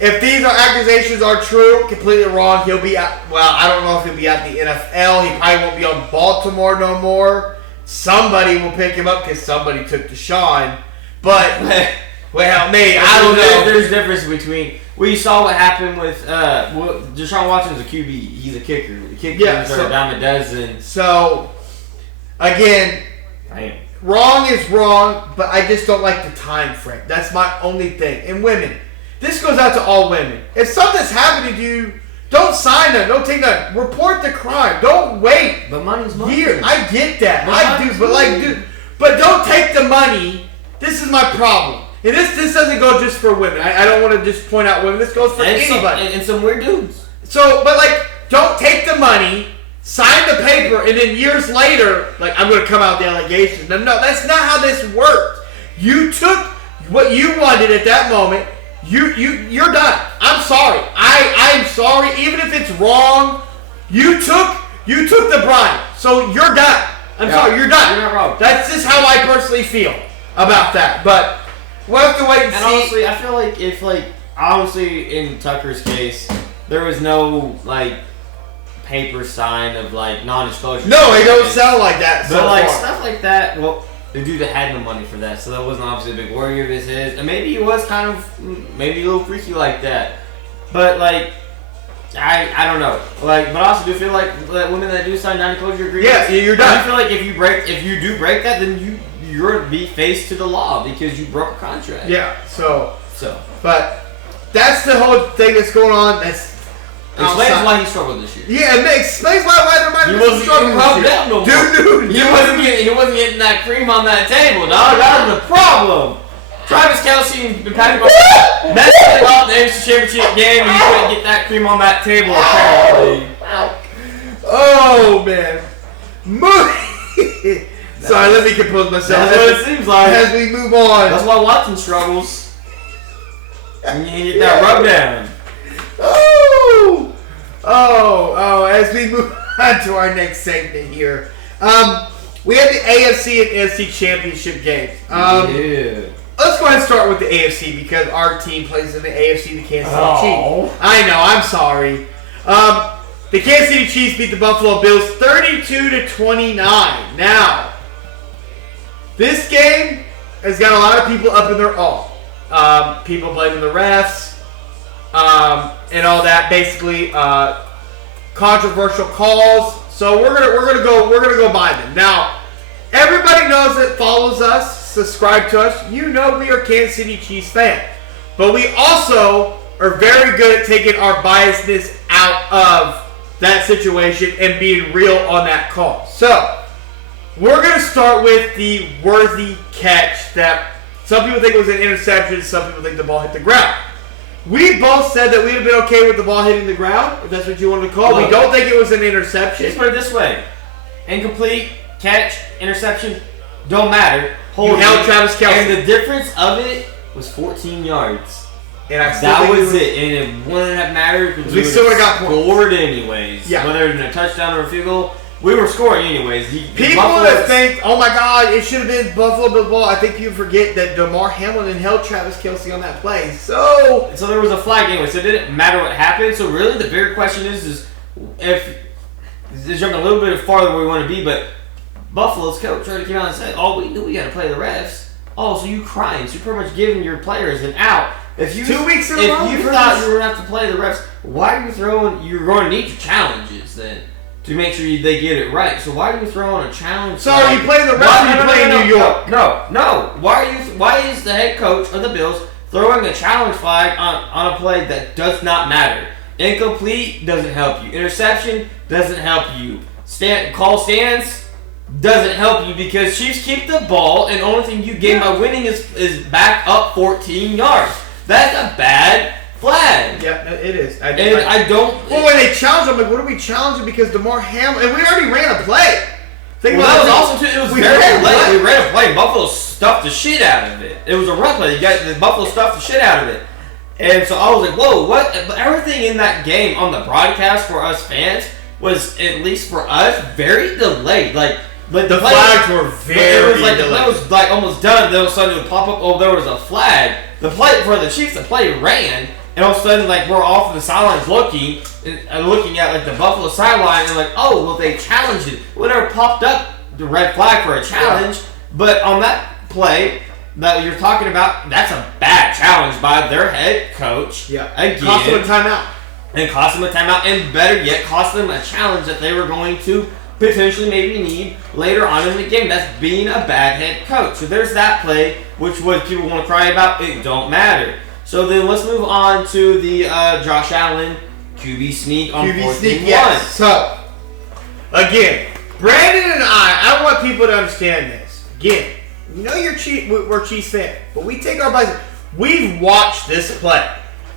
if these accusations are true, completely wrong, he'll be at. Well, I don't know if he'll be at the NFL. He probably won't be on Baltimore no more. Somebody will pick him up because somebody took Deshaun. But, well, maybe, I don't know. There's a difference between... We saw what happened with... Deshaun Watson's a QB. He's a kicker. The kickers are a dime a dozen. So, again, wrong is wrong, but I just don't like the time frame. That's my only thing. And women. This goes out to all women. If something's happening to you, don't sign them. Don't take that. Report the crime. Don't wait. But money's money. I get that. I do. But, but don't take the money... This is my problem. And this doesn't go just for women. I don't want to just point out women. This goes for anybody. And some weird dudes. So, but don't take the money, sign the paper, and then years later, I'm going to come out with the allegations. No, that's not how this works. You took what you wanted at that moment. You're done. I'm sorry. I'm sorry. Even if it's wrong, you took the bribe. So you're done. I'm sorry. You're done. You're not wrong. That's just how I personally feel about that, but we'll have to wait and see. Honestly, I feel like if honestly in Tucker's case, there was no paper sign of non-disclosure. No, it don't sound like that. But stuff like that, well, the dude had no money for that, so that wasn't obviously a big worry of his. And maybe he was kind of maybe a little freaky like that, but I don't know. But I also do feel like that women that do sign non-disclosure agreements. Yeah, you're done. I feel like if you do break that, then you're be faced to the law because you broke a contract. Yeah, so. But that's the whole thing that's going on. That's explains why he struggled this year. Yeah, it explains why there might be some struggle this year. No dude, he wasn't getting that cream on that table, dog. That was the problem. Travis Kelce and Patrick Mahomes messed up the AFC Championship game, and he couldn't get that cream on that table. Apparently. Oh man, sorry, let me compose myself. That's what it seems like. As we move on. That's why Watson struggles. And you get that rub down. As we move on to our next segment here. We have the AFC and NFC Championship games. Let's go ahead and start with the AFC because our team plays in the AFC, the Kansas City Chiefs. I know, I'm sorry. The Kansas City Chiefs beat the Buffalo Bills 32-29. Now, this game has got a lot of people up in their all. People blaming the refs and all that. Basically, controversial calls. So we're gonna go by them. Now, everybody knows that follows us, subscribe to us. You know we are Kansas City Chiefs fans, but we also are very good at taking our biasness out of that situation and being real on that call. So, we're going to start with the worthy catch that some people think was an interception, some people think the ball hit the ground. We both said that we would have been okay with the ball hitting the ground, if that's what you wanted to call it. We don't think it was an interception. Let's put it this way. Incomplete, catch, interception, don't matter. You held Travis Kelce. And the difference of it was 14 yards. And that was it. And it wouldn't have mattered because we still would have got scored anyways. Yeah. Whether in a touchdown or a field goal, we were scoring anyways. People that think, oh my God, it should have been Buffalo Bill ball. I think you forget that DeMar Hamlin held Travis Kelce on that play. So there was a flag anyway, so it didn't matter what happened. So really, the bigger question is if it's jumping a little bit farther where we want to be, but Buffalo's coach tried to come out and say, "Oh, we knew we got to play the refs." Oh, so you crying? So you're pretty much giving your players an out. If you 2 weeks in a row, if you thought you were going to have to play the refs, why are you throwing? You're going to need your challenges then to make sure they get it right. So why are you throwing a challenge? So are you playing the refs or you playing New York? No. Why is the head coach of the Bills throwing a challenge flag on a play that does not matter? Incomplete doesn't help you. Interception doesn't help you. Call stands doesn't help you because Chiefs keep the ball and the only thing you gain by winning is back up 14 yards. That's a bad flag. Yeah, it is. I don't. Well, when they challenge, I'm like, what are we challenging? Because DeMar Hamlin, and we already ran a play. That was also too. It was very late. We ran a play. Buffalo stuffed the shit out of it. It was a run play. The Buffalo stuffed the shit out of it. And so I was like, whoa, what? But everything in that game on the broadcast for us fans was, at least for us, very delayed. Like the flags were very delayed. It was like almost done. Then all of a sudden it would pop up. Oh, there was a flag. The play for the Chiefs, the play ran, and all of a sudden like we're off the sidelines looking at like the Buffalo sideline, and like, oh, well they challenged it. Whatever popped up the red flag for a challenge, but on that play that you're talking about, that's a bad challenge by their head coach. Yeah, again, cost them a timeout. And cost them a timeout, and better yet, cost them a challenge that they were going to potentially maybe need later on in the game. That's being a bad head coach. So there's that play, which what people want to cry about, it don't matter. So then let's move on to the Josh Allen QB sneak on 4th and 1. Yes. So, again, Brandon and I want people to understand this. Again, we know we're Chiefs fans, but we take our bias. We've watched this play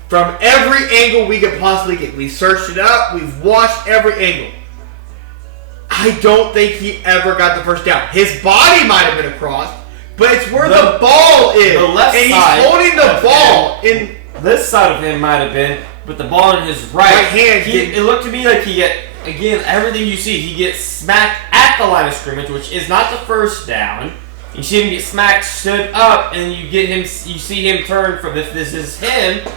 from every angle we could possibly get. We've searched it up. We've watched every angle. I don't think he ever got the first down. His body might have been across, but it's where the ball is. The left and side he's holding the ball in. This side of him might have been, but the ball in his right hand. It looked to me like again, everything you see, he gets smacked at the line of scrimmage, which is not the first down. You see him get smacked, stood up, and you see him turn from, if this is him,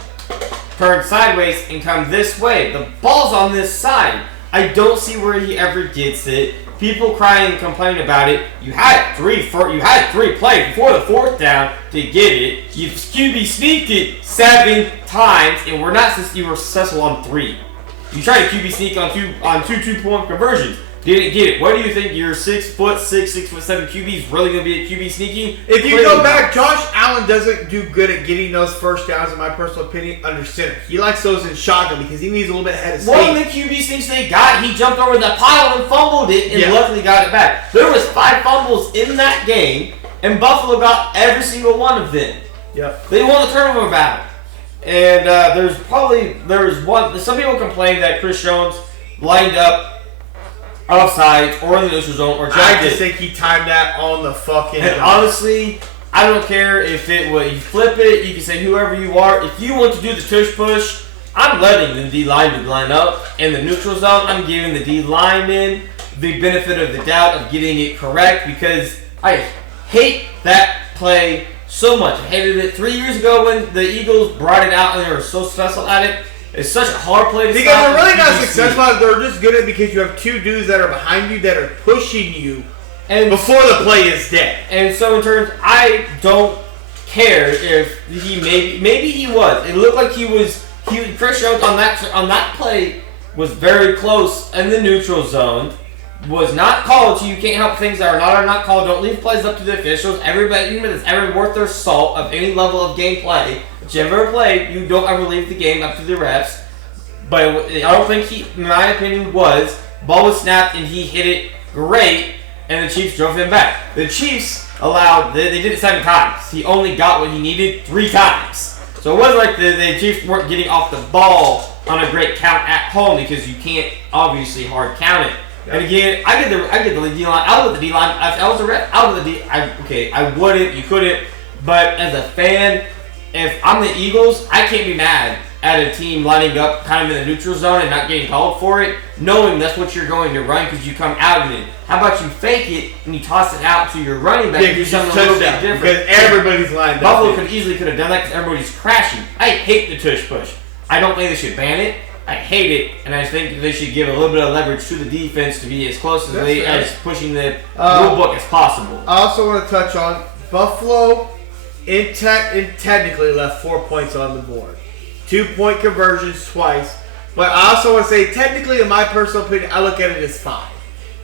turn sideways and come this way. The ball's on this side. I don't see where he ever gets it. People crying and complaining about it. You had three plays before the 4th down to get it. You QB sneaked it 7 times, and you were successful on 3. You tried to QB sneak on two 2-point conversions. Didn't get it. What do you think your 6'6", 6'7" QB is really going to be a QB sneaking? If you go back, Josh Allen doesn't do good at getting those first downs, in my personal opinion, under center. He likes those in shotgun because he needs a little bit ahead of speed. One of the QB sneaks they got, he jumped over the pile and fumbled it, and luckily got it back. There was 5 fumbles in that game, and Buffalo got every single one of them. Yep. They won the turnover battle. And there was one. Some people complained that Chris Jones lined up offside or in the neutral zone or I just think he timed that on the fucking. And honestly, I don't care if you flip it. You can say whoever you are. If you want to do the tush push, I'm letting the D lineman line up in the neutral zone. I'm giving the D lineman the benefit of the doubt of getting it correct because I hate that play so much. I hated it 3 years ago when the Eagles brought it out and they were so successful at it. It's such a hard play to stop. Because they're really not successful at it. They're just good at it because you have 2 dudes that are behind you that are pushing you and before the play is dead. And so in terms, I don't care if he maybe he was. It looked like he was Chris Jones on that play was very close in the neutral zone. Was not called, so you can't help things that are not called. Don't leave plays up to the officials. Everybody that's ever worth their salt of any level of gameplay that you ever played, you don't ever leave the game up to the refs. But I don't think in my opinion, ball was snapped and he hit it great, and the Chiefs drove him back. The Chiefs they did it 7 times. He only got what he needed 3 times. So it wasn't like the Chiefs weren't getting off the ball on a great count at home because you can't obviously hard count it. And again, I get the D line out of the D line. If I was a ref, out of the D. I wouldn't. You couldn't. But as a fan, if I'm the Eagles, I can't be mad at a team lining up kind of in the neutral zone and not getting called for it, knowing that's what you're going to run because you come out of it. How about you fake it and you toss it out to your running back and do something a little bit different? Because everybody's lined up. Buffalo could have done that because everybody's crashing. I hate the tush push. I don't think they should ban it. I hate it, and I think they should give a little bit of leverage to the defense to be as close as pushing the rule book as possible. I also want to touch on Buffalo. It technically left 4 points on the board. 2-point conversions twice. But I also want to say, technically, in my personal opinion, I look at it as 5.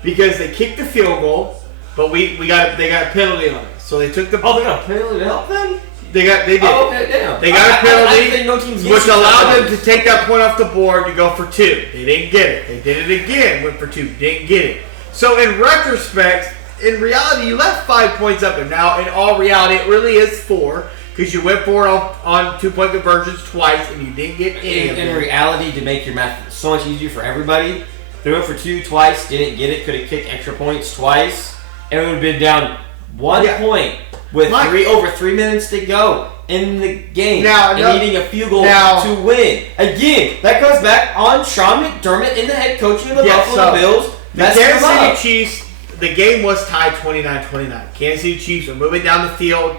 Because they kicked the field goal, but they got a penalty on it. So they took the... Oh, they got a penalty to help them? They did. Oh, okay, damn. They got a penalty, no teams which allowed them to take that point off the board to go for 2. They didn't get it. They did it again, went for 2, didn't get it. So in retrospect, in reality, you left 5 points up there. Now, in all reality, it really is 4 because you went for it on 2-point conversions twice and you didn't get any of them. In reality, to make your math so much easier for everybody, they went for 2 twice, didn't get it, could have kicked extra points twice, and it would have been down 1 point with over 3 minutes to go in the game and needing a field goal to win. Again, that goes back on Sean McDermott in the head coaching of the Buffalo Bills. The Kansas City Chiefs, the game was tied 29-29. Kansas City Chiefs are moving down the field,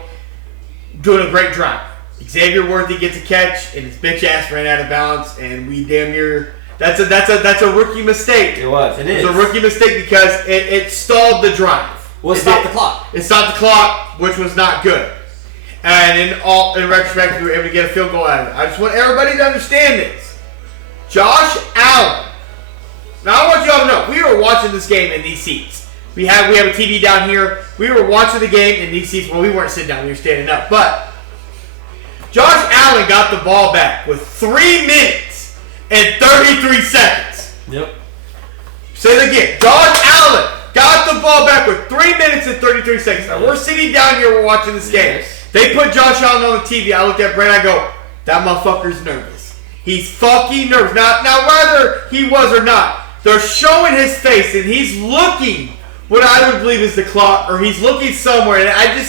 doing a great drive. Xavier Worthy gets a catch, and his bitch ass ran out of bounds, and we damn near... That's a rookie mistake. It was. It is. It's a rookie mistake because it stalled the drive. Well, it stopped the clock. It stopped the clock, which was not good. And in retrospect, we were able to get a field goal out of it. I just want everybody to understand this. Josh Allen. Now, I want y'all to know, we were watching this game in these seats. We have a TV down here. We were watching the game in these seats. Well, we weren't sitting down. We were standing up. But Josh Allen got the ball back with 3 minutes and 33 seconds. Yep. Say it again. Josh Allen got the ball back with 3 minutes and 33 seconds. Now, we're sitting down here. We're watching this game. They put Josh Allen on the TV. I looked at Brent. I go, that motherfucker's nervous. He's fucking nervous. Now, whether he was or not, they're showing his face, and he's looking what I would believe is the clock, or he's looking somewhere. And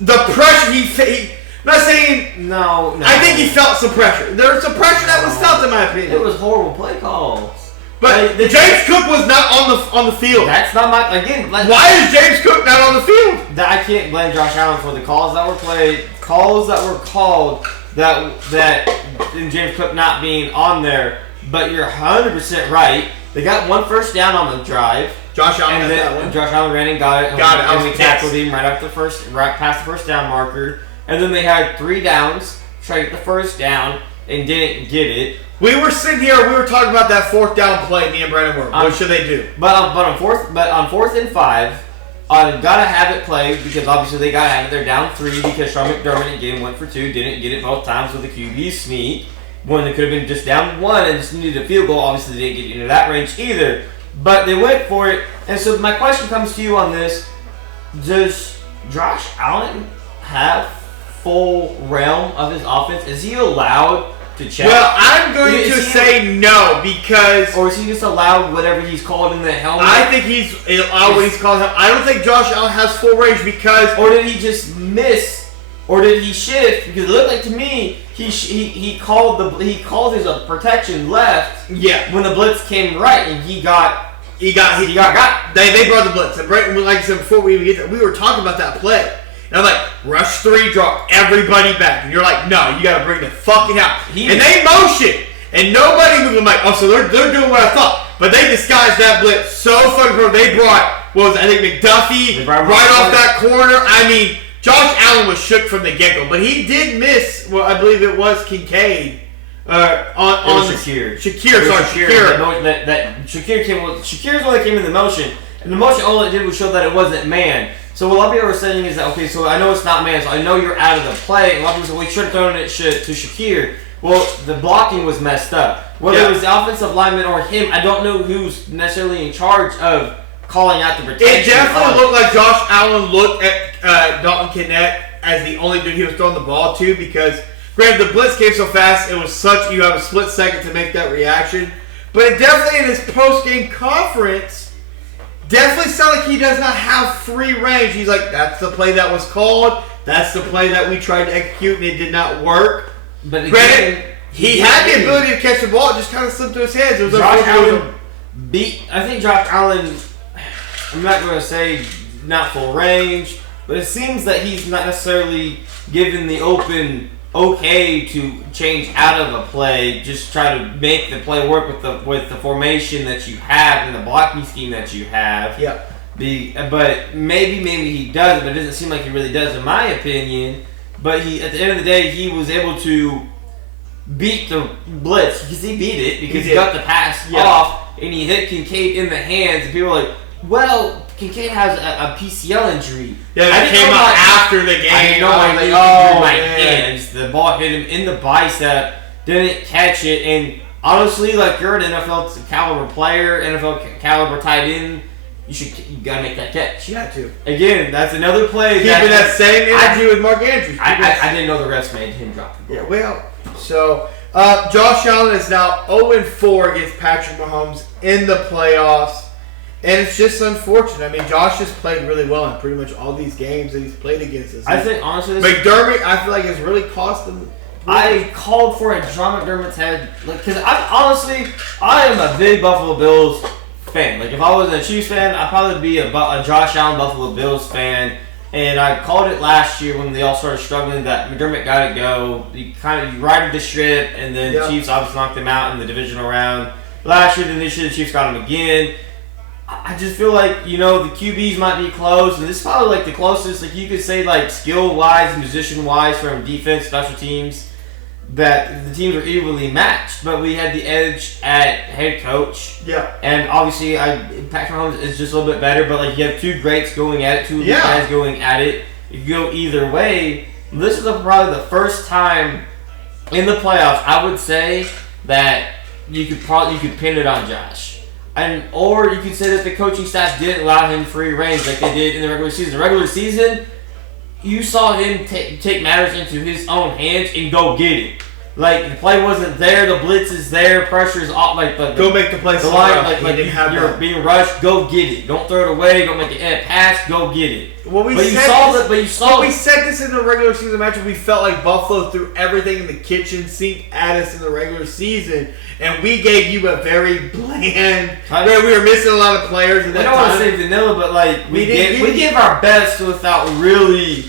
the pressure I'm not saying no. I think he felt some pressure. There was some pressure that was felt, in my opinion. It was horrible play calls. But James Cook was not on the field. That's not my again. Why is James Cook not on the field? I can't blame Josh Allen for the calls that were played, calls that were called that and James Cook not being on there. But you're 100% right. They got 1 first down on the drive. Josh Allen got that one. Josh Allen ran and got it. And we tackled him right past the first down marker. And then they had 3 downs, tried to get the first down, and didn't get it. We were sitting here. We were talking about that 4th down play. Me and Brandon were. What should they do? But on 4th and 5, gotta have it played because obviously they gotta have it. They're down 3 because Sean McDermott again went for 2, didn't get it both times with a QB sneak. When they could have been just down 1 and just needed a field goal. Obviously they didn't get into that range either. But they went for it. And so my question comes to you on this: does Josh Allen have full realm of his offense? Is he allowed to check? Well, I'm going to say no because... Or is he just allowed whatever he's called in the helmet? I think he's allowed what he's called. I don't think Josh Allen has full range because... Or did he just miss? Or did he shift? Because it looked like to me he called his protection left. Yeah. When the blitz came right and he got. They brought the blitz. And right, like I said before we get there, we were talking about that play. And I'm like, rush 3, draw everybody back. And you're like, no, you got to bring the fucking out. And they motion. And nobody moved. I'm like, oh, so they're doing what I thought. But they disguised that blitz so fucking hard. They brought, McDuffie right off that corner. I mean, Josh Allen was shook from the get-go. But he did miss, well, I believe it was Kincaid. Shakir. Shakir's one that came in the motion. And the motion, all it did was show that it wasn't man. So what a lot of people are saying is that, okay, so I know it's not man, so I know you're out of the play. And a lot of people say, well, we should have thrown it to Shakir. Well, the blocking was messed up. Whether it was the offensive lineman or him, I don't know who's necessarily in charge of calling out the protection. It definitely looked like Josh Allen looked at Dalton Kennett as the only dude he was throwing the ball to because, granted, the blitz came so fast, it was such, you have a split second to make that reaction. But it definitely, in his post-game conference, definitely sounded like he does not have free range. He's like, that's the play that was called. That's the play that we tried to execute, and it did not work. But again, granted, He had the ability to catch the ball, it just kind of slipped through his hands. It was Josh Allen I think Josh Allen, I'm not going to say not full range, but it seems that he's not necessarily given the open okay to change out of a play, just try to make the play work with the formation that you have and the blocking scheme that you have. Yeah. But maybe he does, but it doesn't seem like he really does in my opinion. But at the end of the day, he was able to beat the blitz because he beat it because he got the pass off and he hit Kincaid in the hands and people were like, well, Kincaid has a PCL injury. Yeah, that came out after the game. I know, I my hands. The ball hit him in the bicep, didn't catch it, and honestly, like, you're an NFL caliber player, NFL caliber tight end, you gotta make that catch. You got to. Again, that's another play. Keeping that same energy with Mark Andrews. I didn't know the refs made him drop the ball. Yeah, well, so Josh Allen is now 0-4 against Patrick Mahomes in the playoffs. And it's just unfortunate. I mean, Josh has played really well in pretty much all these games that he's played against us. I think, honestly, McDermott, I feel like, has really cost him. I called for a John McDermott's head. Because I am a big Buffalo Bills fan. Like, if I wasn't a Chiefs fan, I'd probably be a Josh Allen Buffalo Bills fan. And I called it last year when they all started struggling that McDermott got to go. He righted the ship, and then the Chiefs obviously knocked him out in the divisional round. Last year, then this year, the Chiefs got him again. I just feel like, the QBs might be close, and this is probably like the closest, like you could say, like skill-wise and position-wise from defense, special teams, that the teams are evenly matched. But we had the edge at head coach. Yeah. And obviously, Patrick Mahomes is just a little bit better, but like you have two greats going at it, two guys going at it. If you go either way, this is probably the first time in the playoffs, I would say, that you could pin it on Josh. Or you could say that the coaching staff didn't allow him free range like they did in the regular season. The regular season, you saw him take matters into his own hands and go get it. Like, the play wasn't there, the blitz is there, pressure is off. Like, go make the play. The line, you're being rushed, go get it. Don't throw it away, don't make a pass, go get it. We said this in the regular season match. We felt like Buffalo threw everything in the kitchen sink at us in the regular season, and we gave you a very bland. We were missing a lot of players. I don't want to say vanilla, but like we gave our best without really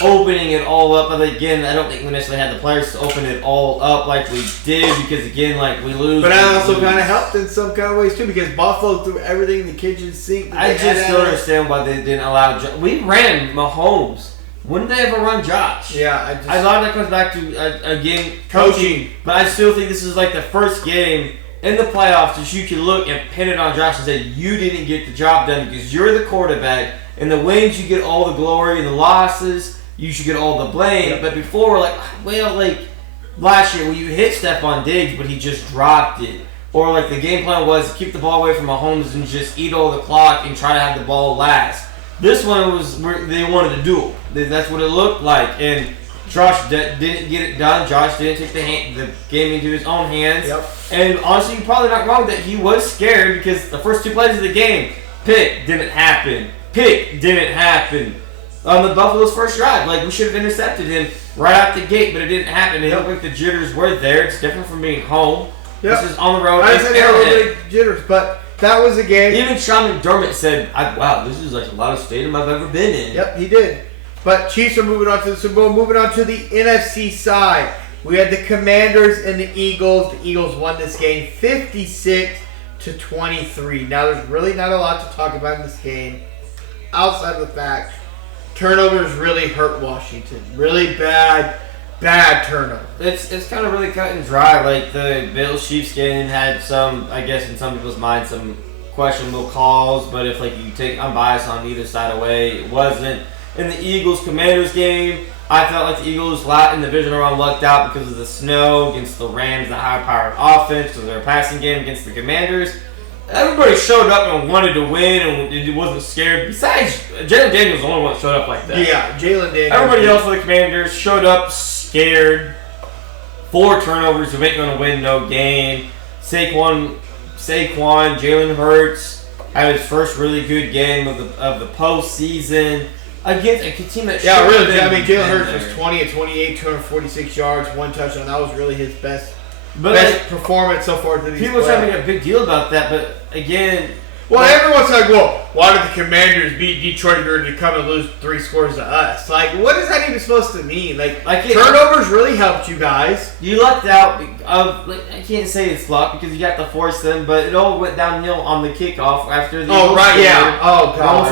opening it all up. But again, I don't think we necessarily had the players to open it all up like we did because again, like we lose. But that also kind of helped in some kind of ways too because Buffalo threw everything in the kitchen sink. I just don't understand why they didn't allow. We ran Mahomes. Wouldn't they ever run Josh? Yeah, a lot of that comes back to again coaching. But I still think this is like the first game in the playoffs that you can look and pin it on Josh and say you didn't get the job done because you're the quarterback. And the wins you get all the glory, and the losses you should get all the blame. Yep. But before, like last year, when you hit Stephon Diggs, but he just dropped it. Or like the game plan was to keep the ball away from Mahomes and just eat all the clock and try to have the ball last. This one was where they wanted to duel. That's what it looked like. And Josh didn't get it done. Josh didn't take the game into his own hands. Yep. And honestly, you're probably not wrong that he was scared because the first two plays of the game, pick didn't happen. Pick didn't happen. On the Buffalo's first drive, like we should have intercepted him right out the gate, but it didn't happen. It looked like the jitters were there. It's different from being home. Yep. This is on the road. I said there were jitters, but that was a game. Even Sean McDermott said, "Wow, this is like the loudest stadium I've ever been in." Yep, he did. But Chiefs are moving on to the Super Bowl. Moving on to the NFC side, we had the Commanders and the Eagles. The Eagles won this game 56-23. Now, there's really not a lot to talk about in this game, outside of the fact turnovers really hurt Washington. Really bad turnover. It's kind of really cut and dry. Like the Bills-Chiefs game had some, I guess in some people's minds, some questionable calls. But if like you take unbiased on either side away, it wasn't. In the Eagles-Commanders game, I felt like the Eagles in the divisional round lucked out because of the snow against the Rams, the high-powered offense, because of their passing game against the Commanders. Everybody showed up and wanted to win and wasn't scared. Besides, Jalen Daniels was the only one that showed up like that. Yeah, Jalen Daniels. Everybody else for the Commanders showed up scared. 4 turnovers, who ain't going to win no game. Saquon, Jalen Hurts had his first really good game of the postseason. against a team that really. I mean, Jalen Hurts was 20 of 28, 246 yards, 1 touchdown. That was really his best performance so far. People are trying to make a big deal about that, but again. Well, everyone's like, well, why did the Commanders beat Detroit to come and lose 3 scores to us? Like, what is that even supposed to mean? Like turnovers really helped you guys. You lucked out. I can't say it's luck because you got to force them, but it all went downhill on the kickoff after the. Oh right, yeah. Oh god.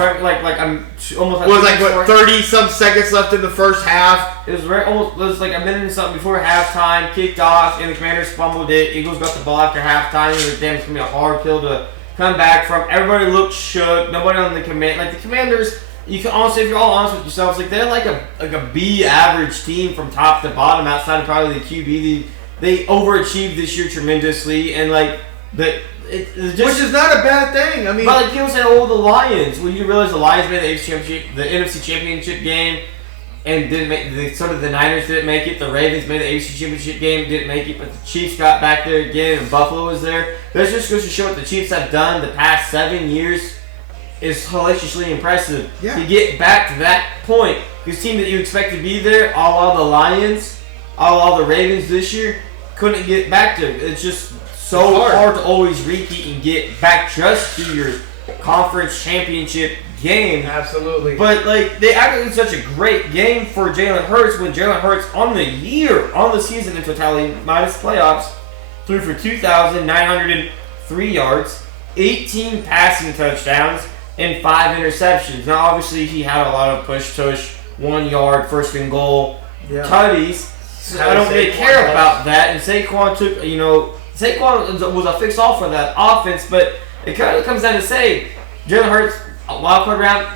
Almost. It was like what 30-some seconds left in the first half. It was almost. It was like a minute and something before halftime. Kicked off, and the Commanders fumbled it. Eagles got the ball after halftime. It was damn. It's gonna be a hard pill to come back from. Everybody looked shook. Nobody on the the Commanders. You can honestly, if you're all honest with yourselves, like they're like a B average team from top to bottom. Outside of probably the QB, they overachieved this year tremendously, and which is not a bad thing. I mean, but like people say, oh, the Lions. Well, you realize the Lions made the NFC Championship game, and didn't make. The Niners didn't make it. The Ravens made the AFC Championship game, didn't make it. But the Chiefs got back there again, and Buffalo was there. That just goes to show what the Chiefs have done the past 7 years is hellaciously impressive. Yeah. To get back to that point, this team that you expect to be there, all the Lions, all the Ravens this year, couldn't get back to. It's just so hard to always repeat and get back just to your conference championship game. Absolutely. But they acted such a great game for Jalen Hurts when Jalen Hurts on the season in totality, minus playoffs, threw for 2,903 yards, 18 passing touchdowns, and 5 interceptions. Now, obviously, he had a lot of push-tush, 1 yard, first and goal, tutties. So I don't really care about that. And Saquon took, Saquon was a fix-all for that offense, but it kind of comes down to say, Jalen Hurts, wild card round,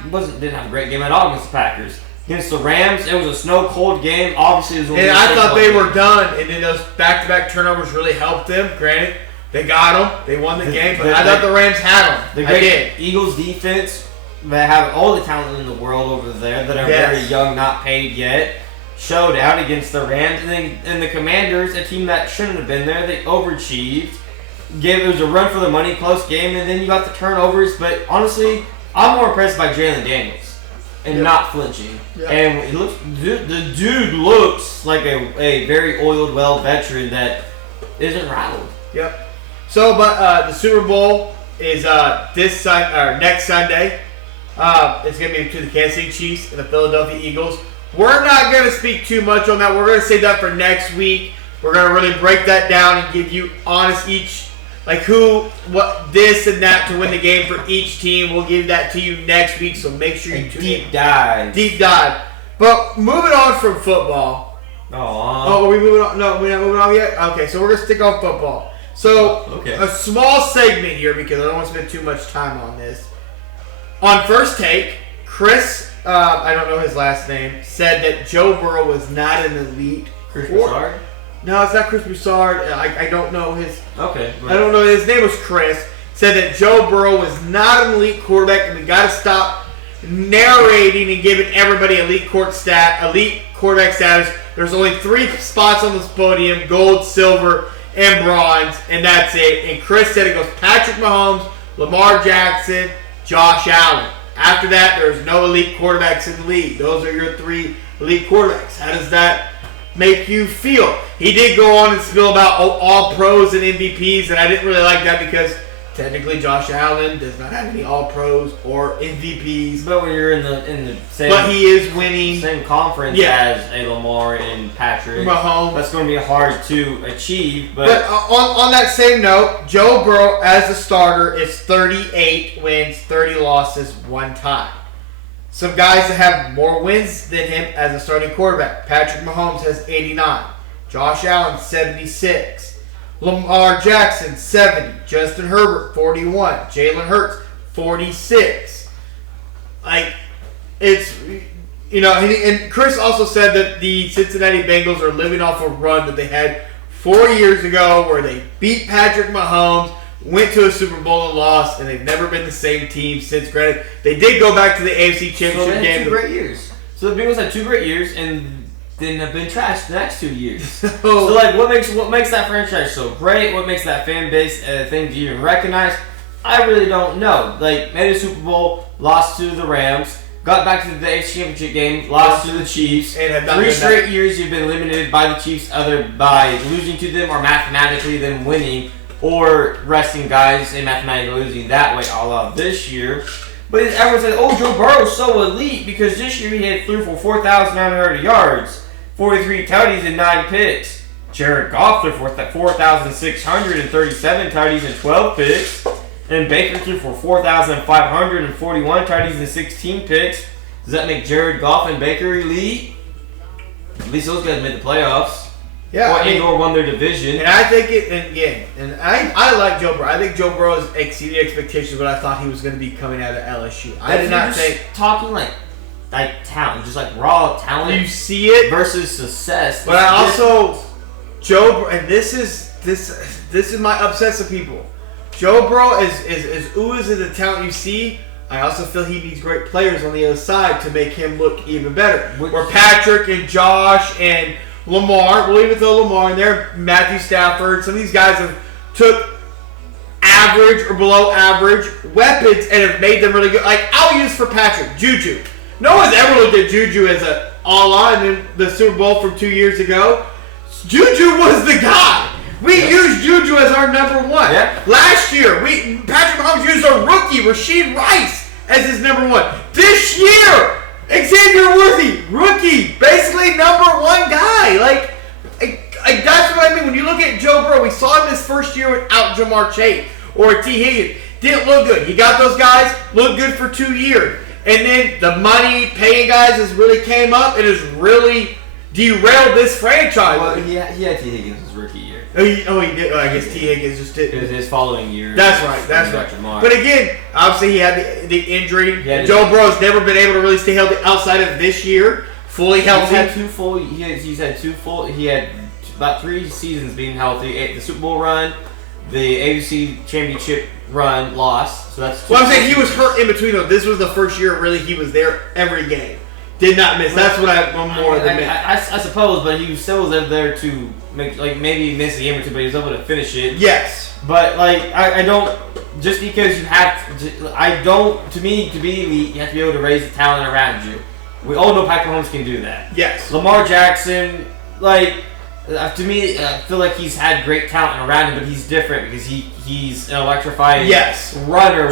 didn't have a great game at all against the Packers. Against the Rams, it was a snow-cold game. Obviously, it was and I thought they were done, and then those back-to-back turnovers really helped them. Granted, they got them. They won the game, but I thought the Rams had them. The great Eagles defense, that have all the talent in the world over there that are very young, not paid yet, showed out against the Rams. And the Commanders, a team that shouldn't have been there, they overachieved. It was a run for the money, close game, and then you got the turnovers. But honestly, I'm more impressed by Jalen Daniels and not flinching. Yep. And the dude looks like a very oiled, well veteran that isn't rattled. Yep. So, but the Super Bowl is next Sunday. It's going to be between the Kansas City Chiefs and the Philadelphia Eagles. We're not going to speak too much on that. We're going to save that for next week. We're going to really break that down and give you honest this and that to win the game for each team. We'll give that to you next week, so make sure you tune in. Deep dive. But moving on from football. Oh, are we moving on? No, we're not moving on yet? Okay, so we're going to stick on football. So, a small segment here because I don't want to spend too much time on this. On First Take, Chris, I don't know his last name, said that Joe Burrow was not an elite. Chris Broussard? No, it's not Chris Broussard. I don't know his. Okay. I don't know. His name was Chris. Said that Joe Burrow was not an elite quarterback, and we got to stop narrating and giving everybody elite quarterback status. There's only 3 spots on this podium: gold, silver, and bronze, and that's it. And Chris said it goes Patrick Mahomes, Lamar Jackson, Josh Allen. After that, there's no elite quarterbacks in the league. Those are your 3 elite quarterbacks. How does that make you feel? He did go on and spill about all pros and MVPs, and I didn't really like that because technically Josh Allen does not have any all pros or MVPs. But when you're in the same, but he is winning same conference as a Lamar and Patrick Mahomes, that's going to be hard to achieve. But on that same note, Joe Burrow as a starter is 38 wins, 30 losses, 1 tie. Some guys that have more wins than him as a starting quarterback. Patrick Mahomes has 89. Josh Allen, 76. Lamar Jackson, 70. Justin Herbert, 41. Jalen Hurts, 46. And Chris also said that the Cincinnati Bengals are living off a run that they had 4 years ago where they beat Patrick Mahomes, went to a Super Bowl and lost, and they've never been the same team since. Granted, they did go back to the AFC Championship game. Had 2 great years. So the Bengals had 2 great years and then have been trashed the next 2 years. So what makes that franchise so great? What makes that fan base a thing to even recognize? I really don't know. Made a Super Bowl, lost to the Rams. got back to the AFC Championship game, lost to the Chiefs. And have not 3 been straight back. years you've been eliminated by the Chiefs, either by losing to them or mathematically them winning, or resting guys and mathematically losing that way, a la this year. But everyone said, oh, Joe Burrow's so elite because this year he had threw for 4,900 yards, 43 tutties and 9 picks. Jared Goff threw for 4,637 tutties and 12 picks. And Baker threw for 4,541 tutties and 16 picks. Does that make Jared Goff and Baker elite? At least those guys made the playoffs. Yeah, or won their division. And I think I like Joe Burrow. I think Joe Burrow has exceeded expectations, but I thought he was going to be coming out of LSU. I did not think. Talking like talent, just like raw talent. You see it versus success. But I also and this is my obsessive people. Joe Burrow is oozing the talent you see. I also feel he needs great players on the other side to make him look even better. Where Patrick and Josh and Lamar, we'll even throw Lamar in there, Matthew Stafford, some of these guys have took average or below average weapons and have made them really good. Like, I'll use for Patrick, Juju. No one's ever looked at Juju as an all-on in the Super Bowl from 2 years ago. Juju was the guy. We used Juju as our number one. Yep. Last year, Patrick Mahomes used a rookie, Rashid Rice, as his number one. This year, Xavier Worthy, rookie, basically number one guy. Like that's what I mean. When you look at Joe Burrow, we saw him his first year without Jamar Chase or T. Higgins. Didn't look good. He got those guys, looked good for 2 years. And then the money paying guys has really came up and has really derailed this franchise. Well, he had T. Higgins his rookie year. He did. Oh, I guess T. Higgins just did. It was his following year. That's right. Jamar. But again, obviously he had the injury. Joe Burrow's never been able to really stay healthy outside of this year. Fully healthy. He had about 3 seasons being healthy. The Super Bowl run, the AFC Championship run, lost. So that's. Well, I'm saying he was hurt in between though. This was the first year really he was there every game. Did not miss. That's what I suppose, but he still was there to make, like, maybe miss a game or two, but he was able to finish it. Yes. But like I don't, just because you have to me to be elite, you have to be able to raise the talent around you. We all know Patrick Mahomes can do that. Yes. Lamar Jackson, to me, I feel like he's had great talent around him, but he's different because he's an electrifying runner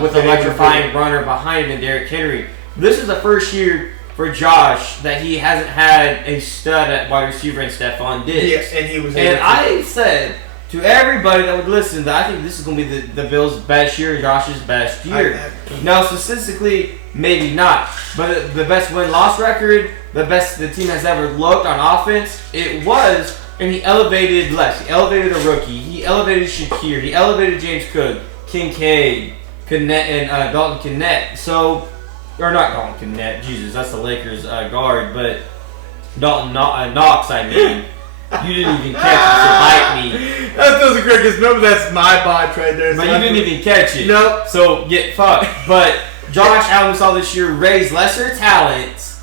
with an electrifying runner behind him, Derrick Henry. This is the first year for Josh that he hasn't had a stud at wide receiver in Stephon Diggs. Yes, and he was. And I said to everybody that would listen that I think this is going to be the Bills' best year, Josh's best year. Now, statistically, maybe not, but the best win-loss record, the best the team has ever looked on offense, it was. And he elevated Les. He elevated a rookie. He elevated Shakir. He elevated James Cook, Kincaid, and Dalton Knecht. So. Or not Dalton Knecht, Jesus, that's the Lakers guard, but Dalton Knox, I mean. You didn't even catch it to bite me. That doesn't correct, because remember that's my bot right there. But you didn't even catch it. Nope. So get fucked. But Josh Allen saw this year raise lesser talents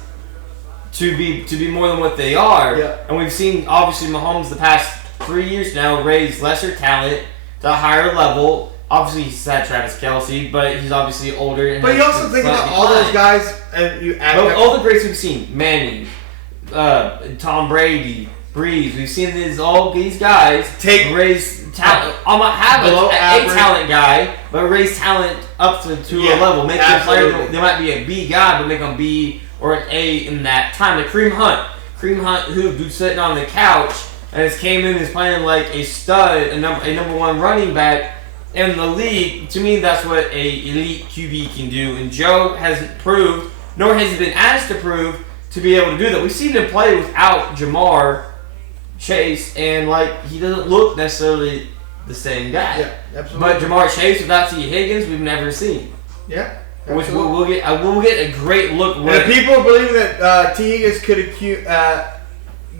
to be more than what they are. Yep. And we've seen, obviously, Mahomes the past 3 years now raise lesser talent to a higher level. Obviously, he's had Travis Kelce, but he's obviously older. And but you also think about all those guys, and you add all the greats we've seen: Manning, Tom Brady, Breeze. We've seen all these guys raise talent. I'm not having a talent guy, but raise talent up to a level. Make them player. They might be a B guy, but make them B or an A in that time. Like Kareem Hunt, who's sitting on the couch and has came in and is playing like a stud, a number one running back. In the league, to me, that's what a elite QB can do. And Joe hasn't proved, nor has he been asked to prove, to be able to do that. We've seen him play without Jamar Chase, and he doesn't look necessarily the same guy. Yeah, absolutely. But Jamar Chase without T. Higgins, we've never seen. Yeah. Which we'll get a great look with. And people believe that T. Higgins could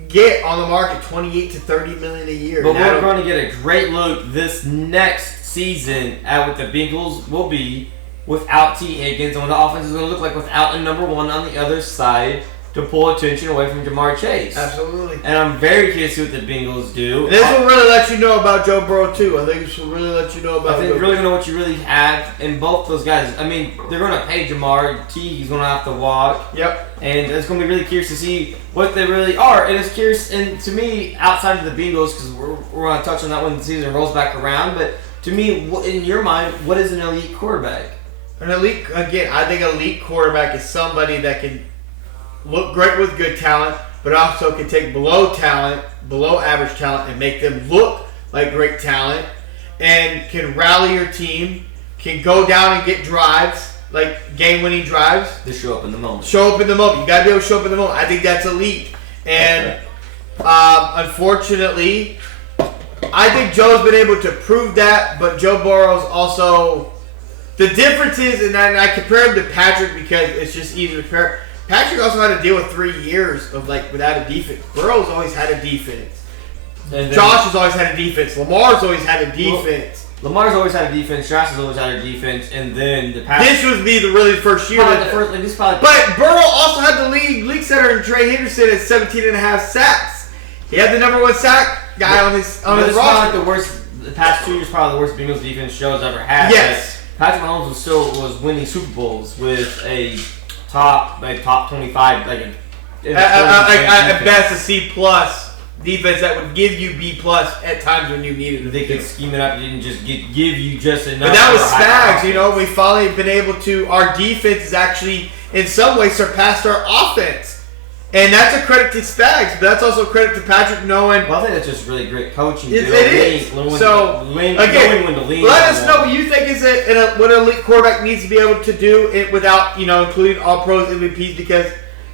get on the market $28 to $30 million a year. But we're going to get a great look this next season at what the Bengals will be without T. Higgins and what the offense is going to look like without a number one on the other side to pull attention away from Jamar Chase. Absolutely. And I'm very curious to see what the Bengals do. This will really let you know about Joe Burrow, too. I think this will really let you know about I think really know what you really have in both those guys. I mean, they're going to pay Jamar. He's going to have to walk. Yep. And it's going to be really curious to see what they really are. And it's curious, and to me, outside of the Bengals, because we're going to touch on that when the season rolls back around, but to me, in your mind, what is an elite quarterback? An elite, again, I think elite quarterback is somebody that can look great with good talent, but also can take below average talent, and make them look like great talent, and can rally your team, can go down and get drives, like game-winning drives. To show up in the moment. Show up in the moment. You got to be able to show up in the moment. I think that's elite. And unfortunately, I think Joe's been able to prove that, but Joe Burrow's also... The difference is, and I compare him to Patrick because it's just easier to compare. Patrick also had to deal with 3 years of without a defense. Burrow's always had a defense. Josh has always had a defense. Lamar's always had a defense. Lamar's always had a defense. Josh has always had a defense. And then the past... This was the first year. But Burrow also had the league setter in Trey Henderson at 17.5 sacks. He had the number 1 sack guy on his roster. The past 2 years, probably the worst Bengals defense Joe's ever had. Yes. Patrick Mahomes was winning Super Bowls with a top 25 at best a C+ defense that would give you B+ at times when you needed it. They could scheme it up. It didn't just give you just enough. But that was Spags. We finally been able to. Our defense has actually in some ways surpassed our offense. And that's a credit to Spags, but that's also a credit to Patrick knowing. Well, I think that's just really great coaching. It is. So, again, let us know what you think is what an elite quarterback needs to be able to do without, including all pros MVPs, because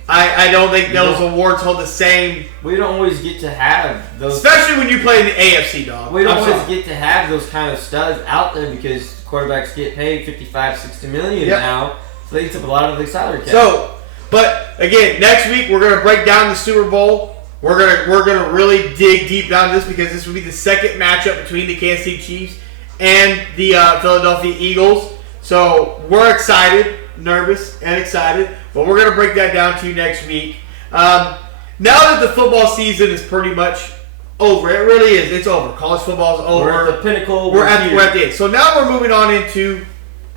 I don't think those awards hold the same. We don't always get to have those. Especially when you play in the AFC, dog. We don't always get to have those kind of studs out there because quarterbacks get paid $55-60 million now. So they took a lot of the salary cap. But again, next week we're gonna break down the Super Bowl. We're gonna really dig deep down this because this will be the second matchup between the Kansas City Chiefs and the Philadelphia Eagles. So we're excited, nervous, and excited. But we're gonna break that down to you next week. Now that the football season is pretty much over, it really is. It's over. College football is over. We're at the pinnacle. We're at the end. So now we're moving on into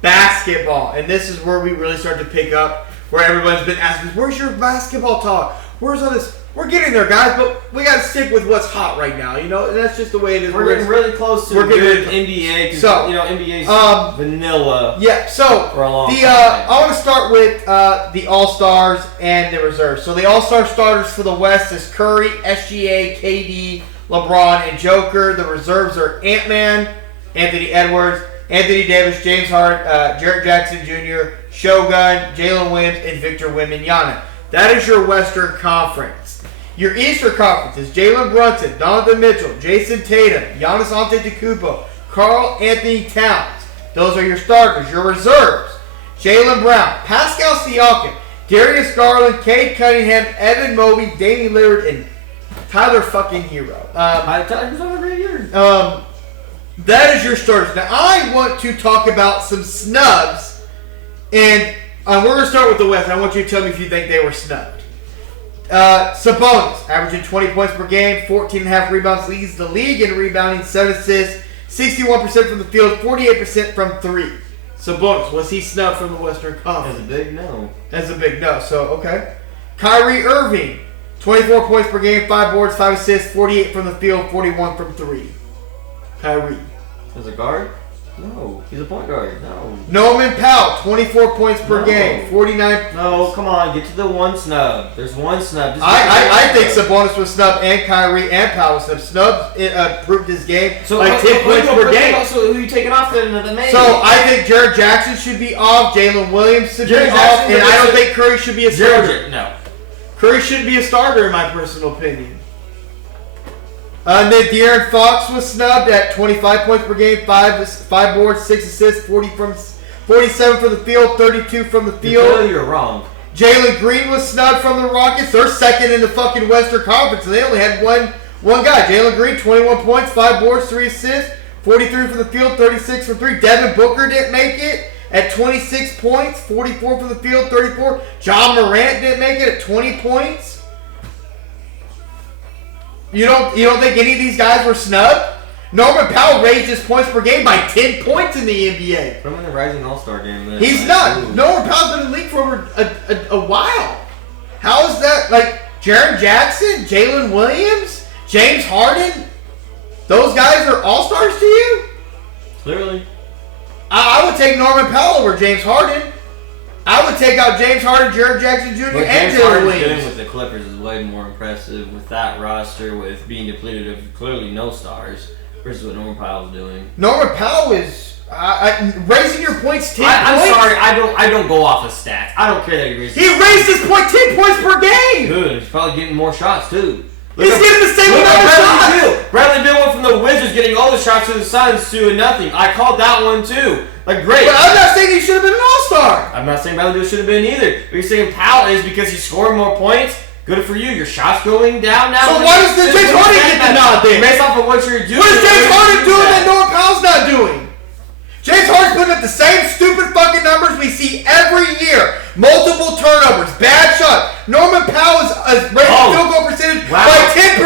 basketball, and this is where we really start to pick up. Where everyone's been asking, where's your basketball talk? Where's all this? We're getting there, guys, but we got to stick with what's hot right now. And that's just the way it is. We're getting really close to the NBA. Because, NBA's vanilla. Yeah, so for a long time. I want to start with the All-Stars and the reserves. So the All-Star starters for the West is Curry, SGA, KD, LeBron, and Joker. The reserves are Ant-Man, Anthony Edwards, Anthony Davis, James Harden, Jarrett Jackson Jr., Shogun, Jalen Williams, and Victor Wembanyama. That is your Western Conference. Your Eastern Conference is Jalen Brunson, Donovan Mitchell, Jason Tatum, Giannis Antetokounmpo, Karl Anthony Towns. Those are your starters. Your reserves: Jaylen Brown, Pascal Siakam, Darius Garland, Cade Cunningham, Evan Mobley, Damian Lillard, and Tyler fucking Hero. Tyler's not a great year. That is your starters. Now I want to talk about some snubs. And we're going to start with the West. I want you to tell me if you think they were snubbed. Sabonis, averaging 20 points per game, 14.5 rebounds, leads the league in rebounding, 7 assists, 61% from the field, 48% from 3. Sabonis, was he snubbed from the Western Conference? That's a big no. That's a big no. So, okay. Kyrie Irving, 24 points per game, 5 boards, 5 assists, 48 from the field, 41 from 3. Kyrie. As a guard? No. He's a point guard. No. Norman Powell, 24 points per game, 49. No, come on. Get to the one snub. There's one snub. I think Sabonis was snubbed, and Kyrie and Powell was snubbed. Snubbed improved his game 10 points per game. So who are you taking off then? The main? So I think Jarrett Jackson should be off. Jalen Williams should be off. And I don't think Curry should be a starter. No. Curry shouldn't be a starter in my personal opinion. Then De'Aaron Fox was snubbed at 25 points per game, 5 boards, 6 assists, 47 from the field, 32 from the field. You're wrong. Jalen Green was snubbed from the Rockets. They're second in the fucking Western Conference, and they only had one guy. Jalen Green, 21 points, 5 boards, 3 assists, 43 from the field, 36 from 3. Devin Booker didn't make it, at 26 points, 44 from the field, 34. John Morant didn't make it at 20 points. You don't think any of these guys were snubbed? Norman Powell raised his points per game by 10 points in the NBA. Put him in the Rising All-Star game. Then. He's not. Ooh. Norman Powell's been in the league for over a while. How is that? Like, Jaren Jackson, Jalen Williams, James Harden, those guys are all-stars to you? Clearly. I would take Norman Powell over James Harden. I would take out James Harden, Jaren Jackson Jr., and Jalen Williams. Doing with the Clippers is way more impressive with that roster, with being depleted of clearly no stars, versus what Norman Powell's doing. Norman Powell is raising your points 10 I'm points. sorry, I don't go off of stats. I don't care that he raised. He raised his point 10 points per game. Good. He's probably getting more shots too. He's getting the same amount of shots. Bradley Beal went from the Wizards getting all the shots to the Suns to a nothing. I called that one too. Like, great. But I'm not saying he should have been an all-star. I'm not saying Bradley Beal should have been either. But you're saying Powell is because he's scoring more points. Good for you. Your shot's going down now. So why does James Harden get the nod then? Based off of what you're doing. What is James Harden doing that Norman Powell's not doing? James Harden's putting up the same stupid fucking numbers we see every year. Multiple turnovers, bad shot. Norman Powell is raising field goal percentage by 10%.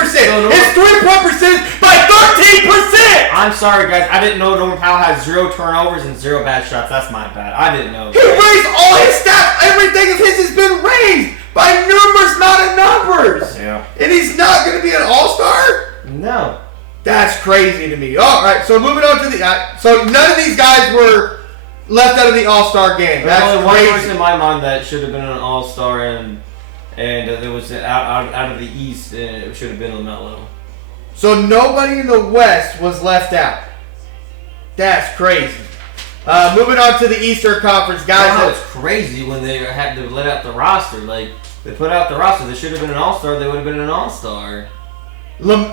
His three-point percentage by 13%. I'm sorry, guys. I didn't know Norman Powell had 0 turnovers and 0 bad shots. That's my bad. I didn't know. He raised all his stats. Everything of his has been raised by numerous amount of numbers. Yeah. And he's not going to be an all-star? No. That's crazy to me. All right, so moving on to so none of these guys were left out of the All-Star game. There's That's only one crazy. person in my mind that should have been an All-Star, and it was out of the East, and it should have been LaMelo. So nobody in the West was left out. That's crazy. Moving on to the Eastern Conference, guys. Wow, it's crazy when they had to let out the roster. Like, they put out the roster. They should have been an All-Star. They would have been an All-Star.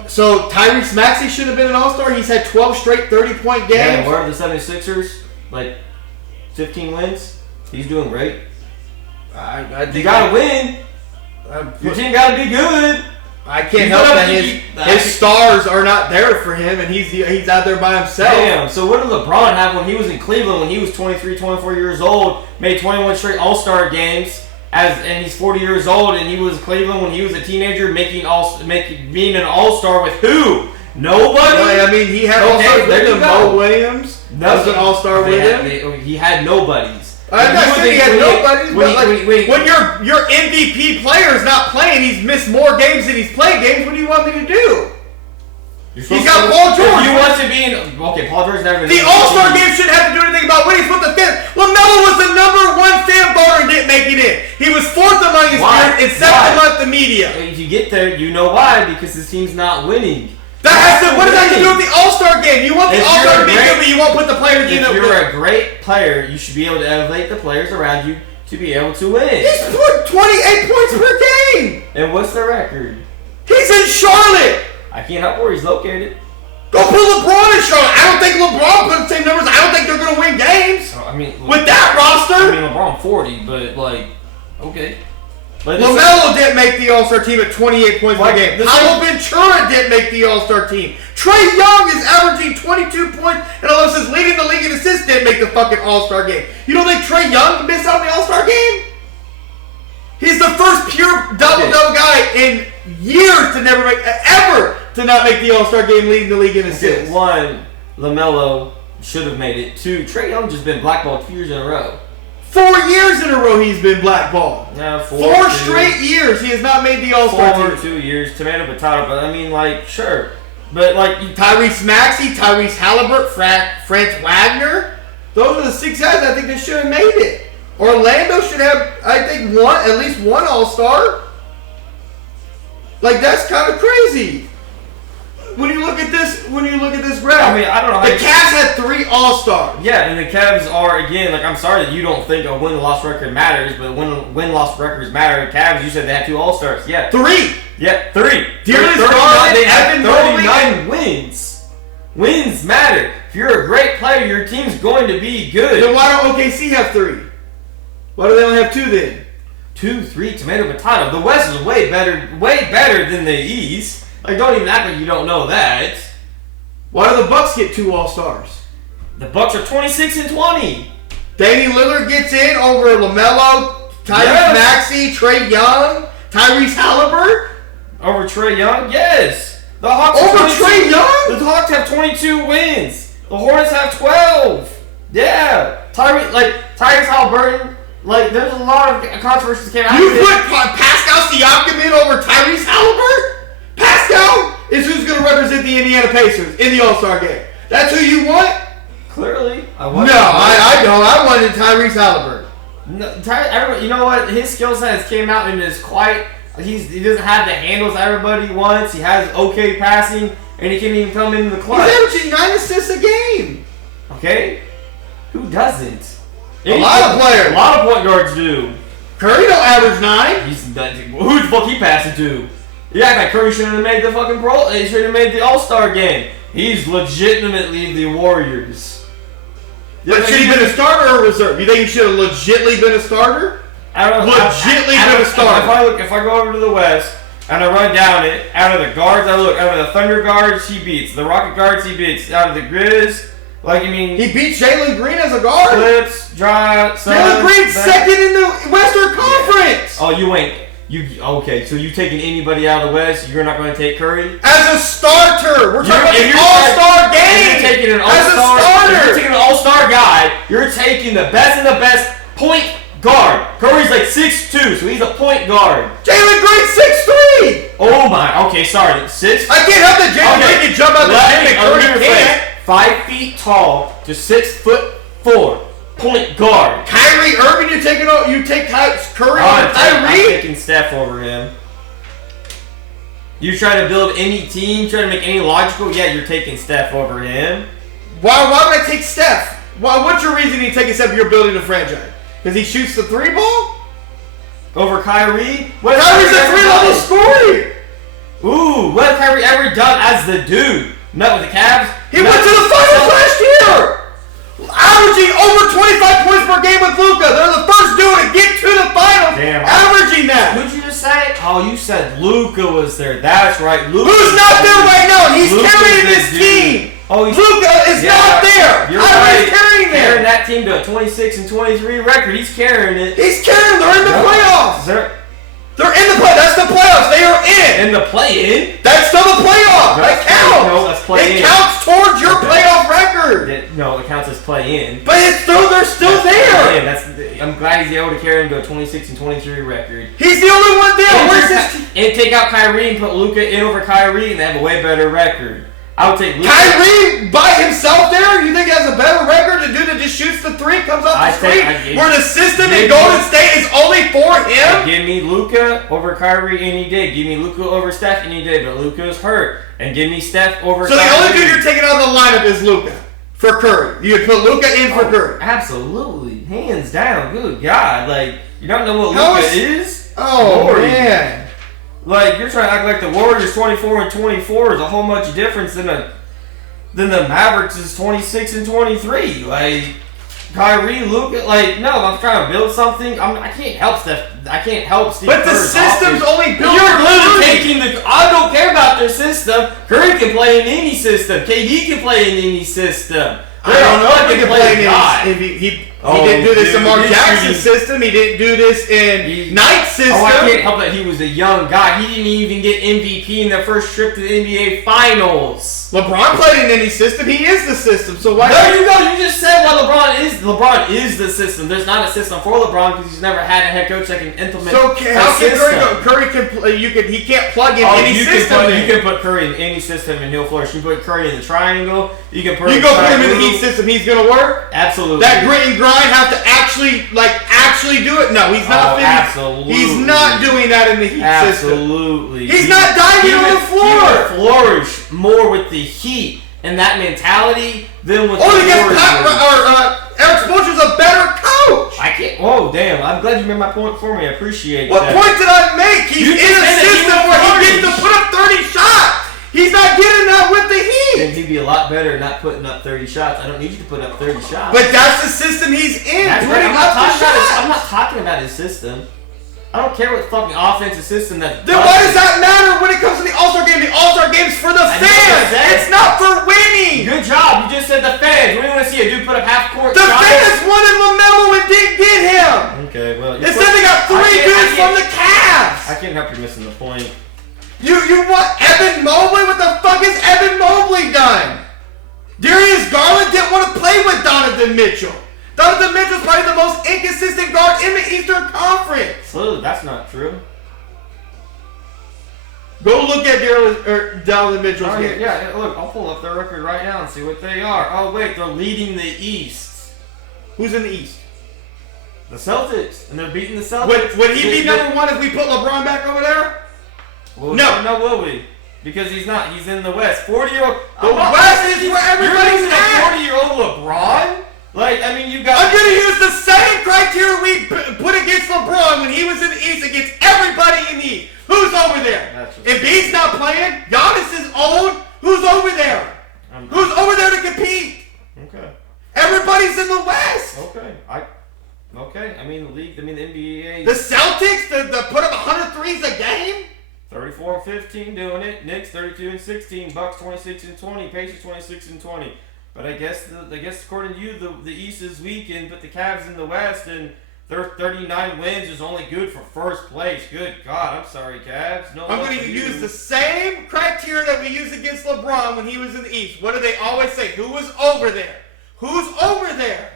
So Tyrese Maxey should have been an All-Star. He's had 12 straight 30-point games. Yeah, where are the 76ers? Like 15 wins. He's doing great. I think you gotta win. Your team gotta be good. I can't help that his stars are not there for him, and he's out there by himself. Damn. So what did LeBron have when he was in Cleveland? When he was 23, 24 years old, made 21 straight All-Star games. And he's 40 years old, and he was in Cleveland when he was a teenager, being an all-star with who? Nobody. Well, I mean, he had all-stars with him. Mo Williams was an all-star with him. He had nobodies. I'm not saying he had nobodies, but when your MVP player is not playing, he's missed more games than he's played games. What do you want me to do? He's got Paul George. You want to be in... Okay, Paul George never... The All-Star game shouldn't have to do anything about winning. It's what the fifth. LaMelo was the number one fan voter and didn't make it in. He was fourth among his peers and seventh among the media. If you get there, you know why. Because his team's not winning. What does that have to do with the All-Star game? You want the All-Star to be good, but you won't put the players in it. If you're a great player, you should be able to elevate the players around you to be able to win. He's put 28 points per game. And what's the record? He's in Charlotte. I can't help where he's located. Go put LeBron in Charlotte. I don't think LeBron put the same numbers. I don't think they're going to win games. I mean, with that roster. I mean, LeBron 40, but like, okay. LaMelo didn't make the All-Star team at 28 points per game. Paolo Ventura didn't make the All-Star team. Trae Young is averaging 22 points and almost is leading the league in assists. Didn't make the fucking All-Star game. You don't think Trae Young missed out on the All-Star game? He's the first pure double-double guy in years to never make ever to not make the All-Star game, leading the league in assists. One, LaMelo should have made it. Two, Trae Young just been blackballed 2 years in a row. 4 years in a row he's been blackballed. No, 4 straight years he has not made the All-Star team. 2 years, tomato, potato, but I mean, like, sure. But, like... Tyrese Maxey, Tyrese Halliburton, Franz Wagner. Those are the 6 guys I think that should have made it. Orlando should have, I think, at least one All-Star. Like, that's kind of crazy. When you look at this graph, I mean, I don't know. The Cavs had 3 All-Stars. Yeah, and the Cavs are, again, like, I'm sorry that you don't think a win-loss record matters, but win-loss records matter. The Cavs, you said they had 2 All-Stars. Yeah. 3. Yeah, 3. Darius Garland, they have Evan 39 wins. Wins matter. If you're a great player, your team's going to be good. Then why don't OKC have 3? Why do they only have 2 then? 2, 3, tomato, potato. The West is way better than the East. Like, don't even act like you don't know that. Why do the Bucks get 2 All-Stars? The Bucks are 26 and 20. Danny Lillard gets in over LaMelo, Tyrese Maxey, Trae Young, Tyrese Halliburton. Over Trae Young? Yes. The Hawks over Trae Young? The Hawks have 22 wins. The Hornets have 12. Yeah. Tyrese Halliburton, there's a lot of controversy that came out. You put Pascal Siakam in over Tyrese Halliburton? Pascal is who's going to represent the Indiana Pacers in the All-Star game. That's who you want? Clearly. I know. I wanted Tyrese Halliburton. No, you know what? His skill set has came out and is quite... He doesn't have the handles everybody wants. He has okay passing, and he can even come in the clutch. He's averaging 9 assists a game. Okay? Who doesn't? A lot of players. A lot of point guards do. Curry don't average 9. Who the fuck he passing to? Yeah, that Curry shouldn't have made the fucking He shouldn't have made the All-Star game. He's legitimately the Warriors. But should he been a starter or reserve? You think he should have legitimately been a starter? I don't know. Legitimately been a starter. If I go over to the West and I run down it, out of the guards out of the Thunder guards he beats, the Rocket guards he beats, out of the Grizz, he beat Jalen Green as a guard. Clips, Dry, Jalen Green's second in the Western Conference. Oh, you ain't. Okay, so you taking anybody out of the West? You're not going to take Curry as a starter. We're talking about an All-Star game. You're taking an All-Star. As a starter. You're taking an All-Star guy. You're taking the best of the best point guard. Curry's 6'2", so he's a point guard. Jalen Green's 6'3". Oh my. Okay, sorry. 6. I can't help that Jalen Green can jump out the gym and Curry can't. 5 feet tall to 6'4". Point guard. Kyrie Irving, you take Curry over Kyrie? I'm taking Steph over him. You try to build any team, try to make any logical, you're taking Steph over him. Why would I take Steph? What's your reasoning taking Steph if you're building a franchise? Because he shoots the 3 ball? Over Kyrie? Kyrie's a 3-level scorer! Ooh, what has Kyrie ever done as the dude? Not with the Cavs? He went to the finals last year! Averaging over 25 points per game with Luka. They're the first duo to get to the finals. Damn, averaging that. Who'd you just say? Oh, you said Luka was there. That's right. Who's not there right now? He's carrying this team. Oh, Luka is not there. You're right. Carrying them. That team to a 26-23 record. He's carrying it. He's carrying. They're in the playoffs. They're in the play. That's the playoffs. They are in. In the play-in? That's still the playoff. That counts. No, that's play-in. It counts towards your playoff record. No, it counts as play-in. But they're still there. I'm glad he's able to carry him to a 26-23 record. He's the only one there. Where's this? And take out Kyrie and put Luka in over Kyrie, and they have a way better record. I would take Luka. Kyrie by himself there? You think he has a better record? The dude that just shoots the 3, comes off the screen? Where the system in Golden State is only for him? Give me Luka over Kyrie any day. Give me Luka over Steph any day, but Luka's hurt. And give me Steph over Kyrie. So the only dude you're taking out of the lineup is Luka for Curry. You would put Luka in for Curry. Absolutely. Hands down. Good God. You don't know what Luka is? Oh, Lord. Man. You're trying to act like the Warriors 24-24 is a whole much difference than the Mavericks is 26-23. Kyrie, Luka, no, I'm trying to build something. I can't help Steph. I can't help Steve. But the system's only built. You're literally taking I don't care about their system. Curry can play in any system. KD can play in any system. I don't know if he can play in any. He didn't do this in Mark Jackson's system. He didn't do this in Knight's system. Oh, I can't help that he was a young guy. He didn't even get MVP in the first trip to the NBA Finals. LeBron played in any system. He is the system. So why? There you go. You just said LeBron is the system. There's not a system for LeBron because he's never had a head coach that can implement. So how can Curry go? Curry can play. He can't plug in any system. You can put Curry in any system and he'll flourish. You put Curry in the triangle. You can put. You go put him in the Heat system. He's gonna work. Absolutely. That grit and grind have to actually do it. No, he's not. Absolutely. He's not doing that in the Heat system. Absolutely. He's not diving on the floor. He would flourish more with the Heat and that mentality than with the Warriors. Eric Spoelstra's a better coach. I can't. Oh, damn. I'm glad you made my point for me. I appreciate that. What point did I make? He's in a system where he gets to put up 30 shots. He's not getting that with the Heat. Then he'd be a lot better not putting up 30 shots. I don't need you to put up 30 shots. But that's the system he's in. That's right. I'm not talking about his system. I don't care what fucking offensive system that. Then why does that matter when it comes to the All-Star game? The All-Star game's for the fans. It's not for winning. Good job. You just said the fans. What do you want to see? A dude put up half court. The fans wanted LaMelo and didn't get him. Okay, well. Instead they got 3 dudes from the Cavs. I can't help you missing the point. You want Evan Mobley? What the fuck has Evan Mobley done? Darius Garland didn't want to play with Donovan Mitchell. Donovan Mitchell's probably the most inconsistent guard in the Eastern Conference. So that's not true. Go look at Donovan Mitchell's game. Yeah, look, I'll pull up their record right now and see what they are. Oh wait, they're leading the East. Who's in the East? The Celtics, and they're beating the Celtics. Would he be number 1 if we put LeBron back over there? Well, no, will we? Because he's not. He's in the West. 40-year-old. The West is where everybody's at. 40-year-old LeBron. Like, I mean, you got. I'm gonna use the same criteria we put against LeBron when he was in the East against everybody in the East. Who's over there? Embiid's not playing. Giannis is old. Who's over there? Who's over there to compete? Okay. Everybody's in the West. Okay. Okay. I mean, the league. I mean, the NBA. The Celtics, the put up 100 threes a game. 34-15 doing it. Knicks 32-16. Bucks 26-20. Pacers 26-20. But I guess according to you, the East is weak and put the Cavs in the West, and their 39 wins is only good for first place. Good God, I'm sorry, Cavs. No. I'm going to use the same criteria that we used against LeBron when he was in the East. What do they always say? Who was over there? Who's over there?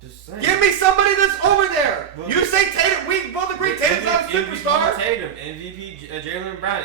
Just saying. Give me somebody that's over there. Well, you say Tatum. We both agree Tatum's not a superstar. MVP Tatum, MVP Jaylen Brown.